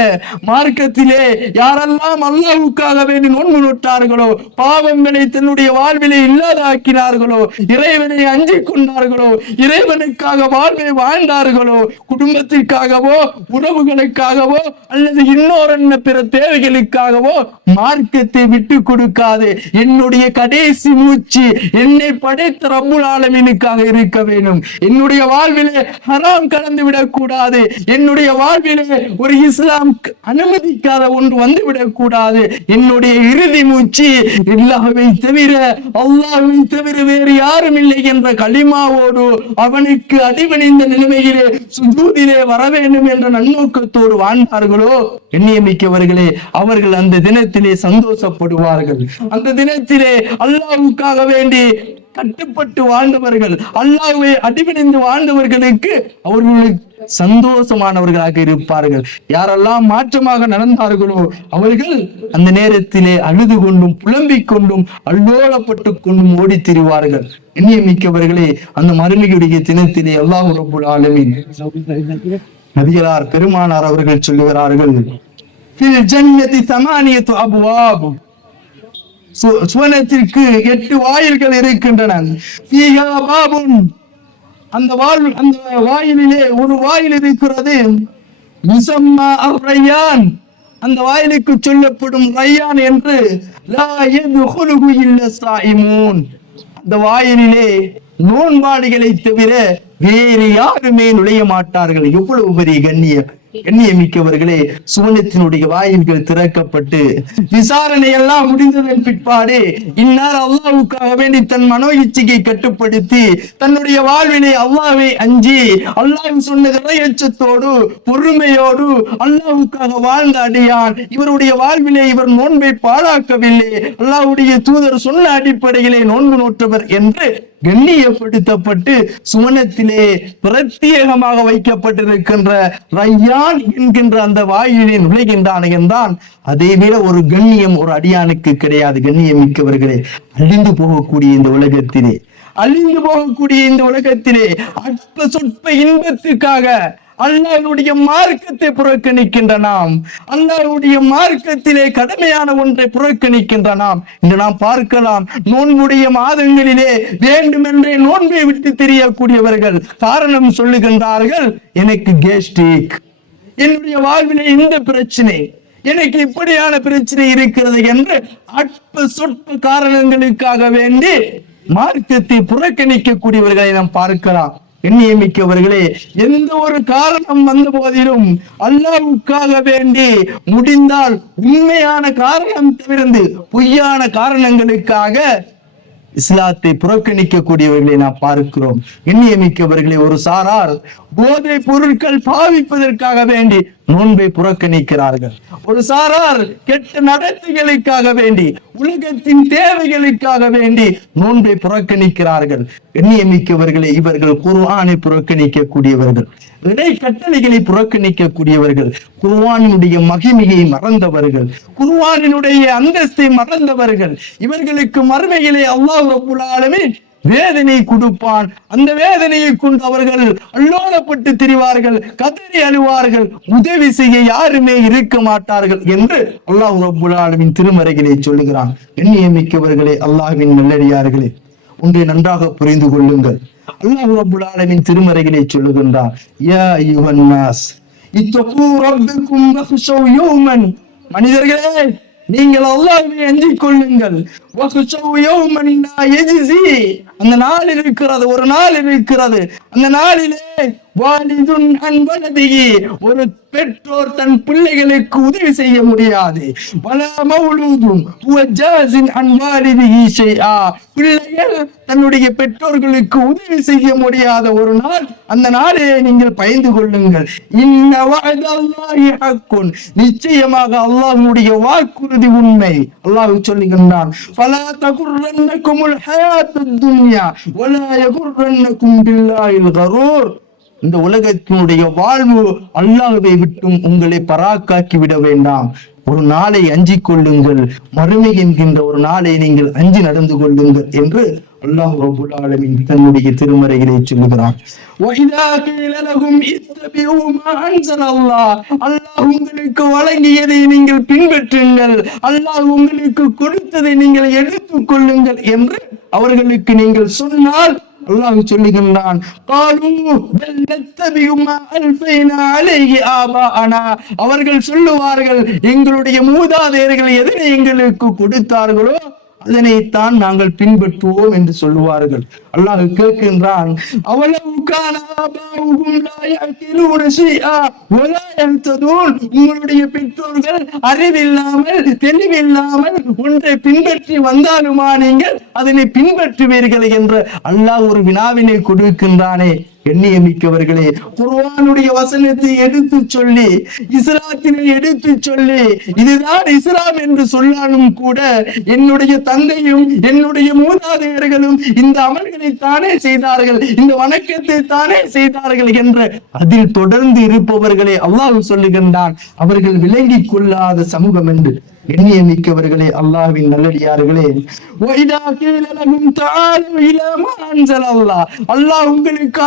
மார்க்கத்திலே யாரெல்லாம் அல்லாஹ்வுக்காக வேண்டி நோன்பு நோட்டார்களோ, பாவங்களை தன்னுடைய வாழ்விலே இல்லாதாக்கினார்களோ, இறைவனை அஞ்சிக் கொண்டார்களோ, இறைவனுக்காக வாழ்வை வாழ்ந்தார்களோ, குடும்பத்திற்காகவோ உறவுகளுக்காகவோ அல்லது இன்னொரு பிற தேவைகளுக்காகவோ மார்க்கத்தை விட்டு கொடுக்காது, என்னுடைய கடைசி மூச்சு என்னை படைத்த ரப்புல் ஆலமீனுக்காக இருக்க வேண்டும், என்னுடைய வாழ்விலே ஹராம் கலந்து விடக்கூடாது, என்னுடைய வாழ்விலே ஒரு இஸ்லாம் அனுமதிக்காத ஒன்று வந்துவிடக் கூடாது, என்னுடைய இறுதி மூச்சு அல்லாஹ்வை தவிர வேறு யாரும் இல்லை என்ற கலிமாவோடு அவனுக்கு அடிபணிந்த நிலைமையிலே சுஜூதிலே வர வேண்டும் என்ற நன்னோக்கத்தோடு வாழ்ந்தார்களோ, எண்ணியமிக்கவர்களே, அவர்கள் அந்த தினத்திலே சந்தோஷப்படுவார்கள். அந்த தினத்திலே அல்லாஹ்வுக்காக வேண்டி கட்டுப்பட்டு வாழ்ந்தவர்கள், அல்லாஹ்வை அடிபணிந்து வாழ்ந்தவர்களுக்கு அவர்களுக்கு சந்தோஷமானவர்களாக இருப்பார்கள். யாரெல்லாம் மாற்றமாக நடந்தார்களோ அவர்கள் அந்த நேரத்திலே அழுது கொண்டும் புலம்பிக் கொண்டும் அல்லோலப்பட்டு கொண்டும் ஓடி திரிவார்கள். எண்ணியமிக்கவர்களே, அந்த மறுமையுடைய தினத்திலே அல்லாஹ் ரப்புல் ஆலமீன் நபிகளார் பெருமானார் அவர்கள் சொல்லுகிறார்கள், ஃபில் ஜன்னதி ஸமானியத்து அப்வாப், சுவனத்திற்கு 8 வாயில்கள் இருக்கின்றன. ஃபீஹா பாபுன், அந்த வாயிலிலே ஒரு வாயில் இருக்கிறது. யுஸம்மா அர்-ரையான், அந்த வாயிலுக்கு சொல்லப்படும் ரையான் என்று. லா யத்குலுஹு இல்லா ஸாயிமூன், அந்த வாயிலிலே நோன்பாளிகளை தவிர வேறு யாருமே நுழைய மாட்டார்கள். எவ்வளவு பெரிய கண்ணியம்! எண்ணியமிக்கவர்களே, சுவனத்தினுடைய வாயில்கள் திறக்கப்பட்டு விசாரணை எல்லாம் முடிந்ததன் பிற்பாடு இன்னார் அல்லாஹ்வுக்காக வேண்டி தன் மனோ இச்சையை கட்டுப்படுத்தி தன்னுடைய வாழ்வினை அல்லாஹ்வை அஞ்சி அல்லாஹ் சொன்ன இறையச்சத்தோடு பொறுமையோடு அல்லாஹ்வுக்காக வாழ்ந்த அடியான், இவருடைய வாழ்விலே இவர் நோன்பை பாழாக்கவில்லை, அல்லாஹ்வுடைய தூதர் சொன்ன அடிப்படையிலே நோன்பு நோற்றவர் என்று கண்ணியப்படுத்தப்பட்டு சுவனத்திலே பிரத்யேகமாக வைக்கப்பட்டிருக்கின்ற ரையான் என்கின்ற அந்த வாயிலே நுழைகின்றான் என்றான். அதை விட ஒரு கண்ணியம் ஒரு அடியானுக்கு கிடையாது. கண்ணியம் மிக்கவர்களே, அழிந்து போகக்கூடிய இந்த உலகத்திலே அற்ப சொற்ப இன்பத்துக்காக அல்லாஹ்வுடைய மார்க்கத்தை புறக்கணிக்கின்ற நாம், அல்லாஹ்வுடைய மார்க்கத்திலே கடமையான ஒன்றை புறக்கணிக்கின்ற நாம் இன்று நாம் பார்க்கலாம். நோன்புடைய மாதங்களிலே வேண்டுமென்றே நோன்பை விட்டு தெரியக்கூடியவர்கள் காரணம் சொல்லுகின்றார்கள், எனக்கு கேஸ்ட்ரிக், என்னுடைய வாழ்விலே இந்த பிரச்சனை, எனக்கு இப்படியான பிரச்சனை இருக்கிறது என்று அற்ப சொற்ப காரணங்களுக்காக வேண்டி மார்க்கத்தை புறக்கணிக்கக்கூடியவர்களை நாம் பார்க்கலாம். எண்ணியமிக்கவர்களே, எந்த ஒரு காரணம் வந்த போதிலும் அல்லாஹ்வுக்காக வேண்டி முடிந்தால் உண்மையான காரணம் தவிர்த்து பொய்யான காரணங்களுக்காக இஸ்லாத்தை புறக்கணிக்கக்கூடியவர்களை நாம் பார்க்கிறோம். எண்ணியமிக்கவர்களே, ஒரு சாரார் போதை பொருட்கள் பாவிப்பதற்காக வேண்டி நோன்பை புறக்கணிக்கிறார்கள். ஒரு சாரார் கெட்ட நடத்தைகளுக்காக வேண்டி உலகத்தின் தேவைகளுக்காக வேண்டி நோன்பை புறக்கணிக்கிறார்கள். எண்ணியமிக்கவர்களே, இவர்கள் குர்ஆனை புறக்கணிக்கக்கூடியவர்கள், இறை கட்டளைகளை புறக்கணிக்கக்கூடியவர்கள், குர்ஆனினுடைய மகிமையை மறந்தவர்கள், குர்ஆனினுடைய அந்தஸ்தை மறந்தவர்கள். இவர்களுக்கு மறுமையிலே அல்லாஹ் ரப்புல் ஆலமீன் வேதனை கொடுப்பான். அந்த வேதனையை கொண்டு அவர்கள் அல்லோலப்பட்டு திரிவார்கள், கதறி அழுவார்கள், உதவி செய்ய யாருமே இருக்க மாட்டார்கள் என்று அல்லாஹ் ரப்புல் ஆலமீன் திருமறைகளை சொல்லுகிறான். எண்ணியமிக்கவர்களே, அல்லாஹ்வின் நல்லடியார்களே, ஒன்றை நன்றாக புரிந்து கொள்ளுங்கள். அல்லாஹ் ரப்புல் ஆலமீன் திருமறைகளை சொல்லுகின்றார், யா அய்யுஹன் நாஸ் இத்தகூ ரப்பக்கும் வக்ஷௌ யௌமன், மனிதர்களே நீங்கள் அல்லாஹ்வை அஞ்சிக் கொள்ளுங்கள். அந்த நாள் இருக்கிறது, ஒரு நாள் இருக்கிறது, அந்த நாளிலே வாலிதுன் அன் வலதிஹி, ஒரு பெற்றோர் தன் பிள்ளைகளுக்கு உதவி செய்ய முடியாது. வலா மௌலூதுன் ஹுவ ஜாஸின் அன் வாலிதிஹி ஷைஆ, பிள்ளைகள் தன்னுடைய பெற்றோர்களுக்கு உதவி செய்ய முடியாத ஒரு நாள், அந்த நாளிலே நீங்கள் பயந்து கொள்ளுங்கள். இன்ன வஅதல்லாஹி ஹக்குன், நிச்சயமாக அல்லாஹ்வுடைய வாக்குறுதி உண்மை. அல்லாஹ் சொல்லுகின்றான், ஃபலா தகுர்ரன்னகுமுல் ஹயாத்துத் துன்யா வலா யகுர்ரன்னகும் பில்லாஹில் கரூர், இந்த உலகத்தினுடைய வாழ்வு அல்லாஹ்வை விட்டும் உங்களை பராக்காக்கி விட வேண்டாம். ஒரு நாளை அஞ்சிக் கொள்ளுங்கள், மறுமை என்கின்ற ஒரு நாளை நீங்கள் அஞ்சி நடந்து கொள்ளுங்கள் என்று அல்லாஹ் ரப்புல் ஆலமீன் தன்னுடைய திருமறைகளை சொல்லுகிறான். அல்லாஹ் உங்களுக்கு வழங்கியதை நீங்கள் பின்பற்றுங்கள், அல்லாஹ் உங்களுக்கு கொடுத்ததை நீங்கள் எடுத்துக் கொள்ளுங்கள் என்று அவர்களுக்கு நீங்கள் சொன்னால் அல்லாஹ் சொல்லுகின்றான், அவர்கள் சொல்லுவார்கள், எங்களுடைய மூதாதையர்கள் எதனை எங்களுக்கு கொடுத்தார்களோ அதனைத்தான் நாங்கள் பின்பற்றுவோம் என்று சொல்லுவார்கள். அல்லாஹ் கேட்கின்றான், உங்களுடைய பெற்றோர்கள் அறிவில்லாமல் தெளிவில்லாமல் ஒன்றை பின்பற்றி வந்தாலுமா நீங்கள் அதனை பின்பற்றுவீர்கள் என்று அல்லாஹ் ஒரு வினாவினை கொடுக்கின்றானே. எண்ணியமிக்கவர்களே, குர்ஆனுடைய வசனத்தை எடுத்து சொல்லி இஸ்லாத்தினை எடுத்து சொல்லி இதுதான் இஸ்லாம் என்று சொன்னாலும் கூட என்னுடைய தந்தையும் என்னுடைய மூதாதையர்களும் இந்த அமல்களை தானே செய்தார்கள், இந்த வணக்கத்தை தானே செய்தார்கள் என்று அதில் தொடர்ந்து இருப்பவர்களே அல்லாஹ் சொல்லுகின்றான் அவர்கள் விளங்கிக் கொள்ளாத சமூகம் என்று. எண்ணியமிக்கவர்களே, அல்லாஹ்வின் நல்லடியார்களே, அல்லாஹ் உங்களுக்கு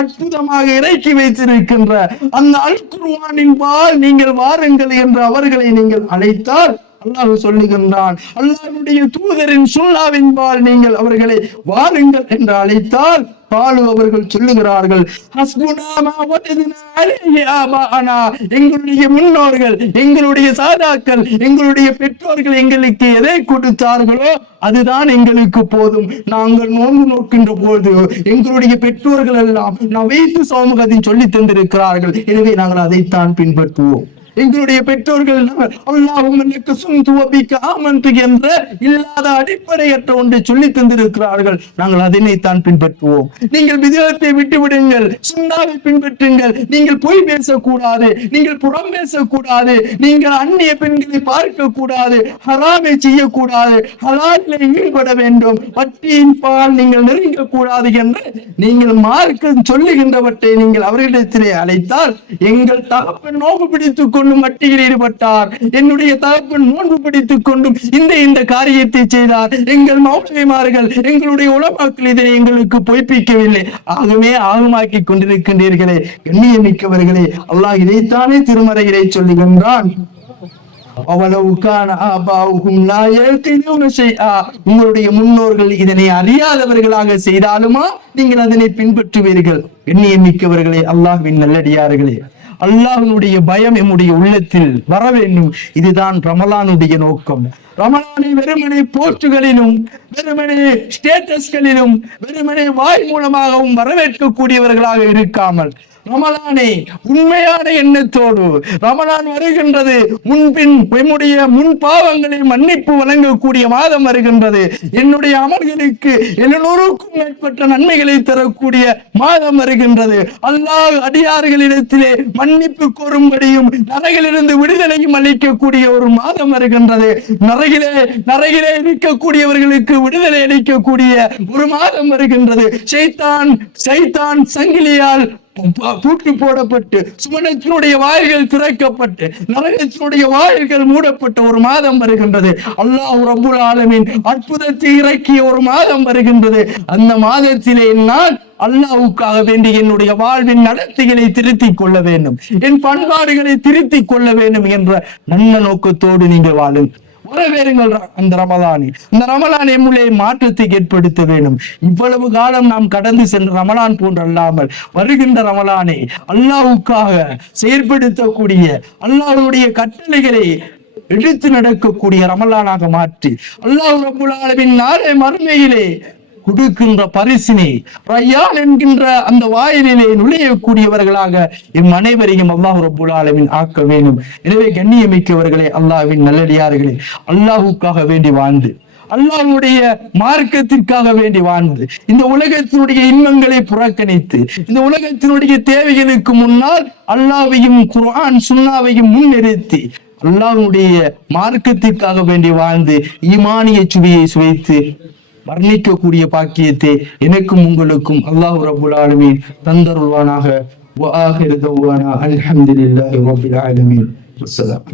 அற்புதமாக இறக்கி வைத்திருக்கின்ற அந்த அல் குர்ஆனின் பால் நீங்கள் வாருங்கள் என்று அவர்களை நீங்கள் அழைத்தால் அல்லாஹ் சொல்லுகின்றான், அல்லாஹ்வுடைய தூதரின் சுன்னாவின்பால் நீங்கள் அவர்களை வாருங்கள் என்று அழைத்தால் அவர்கள் சொல்லுகிறார்கள், எங்களுடைய முன்னோர்கள், எங்களுடைய சாதாக்கள், எங்களுடைய பெற்றோர்கள் எங்களுக்கு எதை கொடுத்தார்களோ அதுதான் எங்களுக்கு போதும். நாங்கள் நோன்பு நோக்கின்ற போது எங்களுடைய பெற்றோர்கள் எல்லாம் நவைத்து சமூகத்தின் சொல்லி தந்திருக்கிறார்கள், எனவே நாங்கள் அதைத்தான் பின்பற்றுவோம். எங்களுடைய பெற்றோர்கள் என்ற இல்லாத அடிப்படையற்ற ஒன்றை சொல்லி தந்திருக்கிறார்கள், நாங்கள் அதனைத்தான் பின்பற்றுவோம். நீங்கள் விதத்தை விட்டுவிடுங்கள், சுண்ணாவை பின்பற்றுங்கள். நீங்கள் பொய் பேசக்கூடாது, நீங்கள் புறம் பேசக்கூடாது, நீங்கள் அந்நிய பெண்களை பார்க்க கூடாது, ஹராமை செய்யக்கூடாது, ஹலாலிலே ஈடுபட வேண்டும், வட்டியின் பால் நீங்கள் நெருங்க கூடாது என்று நீங்கள் மார்க்கம் சொல்லுகின்றவற்றை நீங்கள் அவர்களிடத்திலே அழைத்தால், எங்கள் தகப்பன் நோக்கு பிடித்துக் கொண்டு மட்டியில் ஈடுபட்டார், என்னுடைய தகப்பன் நோன்பு பிடித்துக் கொண்டும் இந்த காரியத்தை செய்தார், எங்கள் மௌலவிமார்கள் எங்களுடைய உலமாக்கள் இதனை எங்களுக்கு பொய்ப்பிக்கவில்லை, ஆகவே ஆகமாக்கி கொண்டிருக்கின்றீர்களே. கண்ணியமிக்கவர்களே, அல்லாஹ் இதைத்தானே திருமறையிலே சொல்லுகின்றான், உங்களுடைய முன்னோர்கள் இதனை அறியாதவர்களாக செய்தாலுமா நீங்கள் அதனை பின்பற்றுவீர்கள். எண்ணியமிக்கவர்களே, அல்லாஹ்வின் நல்லடியார்களே, அல்லாஹ்வுடைய பயம் நம்முடைய உள்ளத்தில் வர வேண்டும். இதுதான் ரமலானுடைய நோக்கம். ரமலானை வெறுமனே போஸ்டுகளிலும் வெறுமனே ஸ்டேட்டஸ்களிலும் வெறுமனே வாய் மூலமாகவும் வரவேற்கக்கூடியவர்களாக இருக்காமல், ரமலானை உண்மையான எண்ணத்தோடு, ரமலான் வருகின்றது, முன்பின் நம்முடைய முன் பாவங்களை மன்னிப்பு வழங்கக்கூடிய மாதம் வருகின்றது, என்னுடைய அமல்களுக்கு 700க்கும் மேற்பட்ட நன்மைகளை தரக்கூடிய மாதம் வருகின்றது, அல்லாஹ் அடியார்களிடத்திலே மன்னிப்பு கோரும்படியும் நரகிலிருந்து விடுதலையும் அளிக்கக்கூடிய ஒரு மாதம் வருகின்றது, நரகிலே இருக்கக்கூடியவர்களுக்கு விடுதலை அளிக்கக்கூடிய ஒரு மாதம் வருகின்றது. சைத்தான் சங்கிலியால் தூக்கி போடப்பட்டு சுமனத்தினுடைய வாயில்கள் திறக்கப்பட்டு நரகத்தினுடைய வாயில்கள் மூடப்பட்ட ஒரு மாதம் வருகின்றது. அல்லாஹ் ரப்புல் ஆலமீன் அற்புதத்தை இறக்கிய ஒரு மாதம் வருகின்றது. அந்த மாதத்திலே நான் அல்லாஹ்வுக்காக வேண்டி என்னுடைய வாழ்வின் நடத்தைகளை திருத்திக் கொள்ள வேண்டும், என் பண்பாடுகளை திருத்திக் கொள்ள வேண்டும் என்ற நல்ல நோக்கத்தோடு நீங்கள் வாழுங்கள். வரவேறுங்கள் அந்த ரமலானை. இந்த ரமலான் எம்முள்ளே மாற்றத்தை ஏற்படுத்த வேண்டும். இவ்வளவு காலம் நாம் கடந்து சென்ற ரமலான் போன்று அல்லாமல் வருகின்ற ரமலானை அல்லாஹ்வுக்காக செயற்படுத்தக்கூடிய, அல்லாஹ்வுடைய கட்டளைகளை எடுத்து நடக்கக்கூடிய ரமலானாக மாற்றி, அல்லாஹ் ரப்புல் ஆலமீன் நாளை மறுமையிலே கொடுக்கின்ற பரிசினை ரய்யான் என்கின்ற அந்த வாயிலே நுழையக்கூடியவர்களாக எம் அனைவரையும் அல்லாஹ் ரப்புல் ஆலமீன் ஆக்க வேண்டும். எனவே கண்ணியமிக்கவர்களே, அல்லாஹ்வின் நல்லடியார்களே, அல்லாஹ்வுக்காக வேண்டி வாழ்ந்து, அல்லாஹ்வுடைய மார்க்கத்திற்காக வேண்டி வாழ்ந்து, இந்த உலகத்தினுடைய இன்பங்களை புறக்கணித்து, இந்த உலகத்தினுடைய தேவைகளுக்கு முன்னால் அல்லாஹ்வையும் குர்ஆன் சுன்னாவையும் முன்னிறுத்தி அல்லாஹ்வுடைய மார்க்கத்திற்காக வேண்டி வாழ்ந்து ஈமானிய சுவையை சுவைத்து வர்ணிக்கக்கூடிய பாக்கியத்தை எனக்கும் உங்களுக்கும் அல்லாஹ் ரப்புல் ஆலமீன் தந்தருள்வானாக. வஆகிரு தஅவானா அல்ஹம்துலில்லாஹி ரப்பில் ஆலமீன். வஸ்ஸலாம்.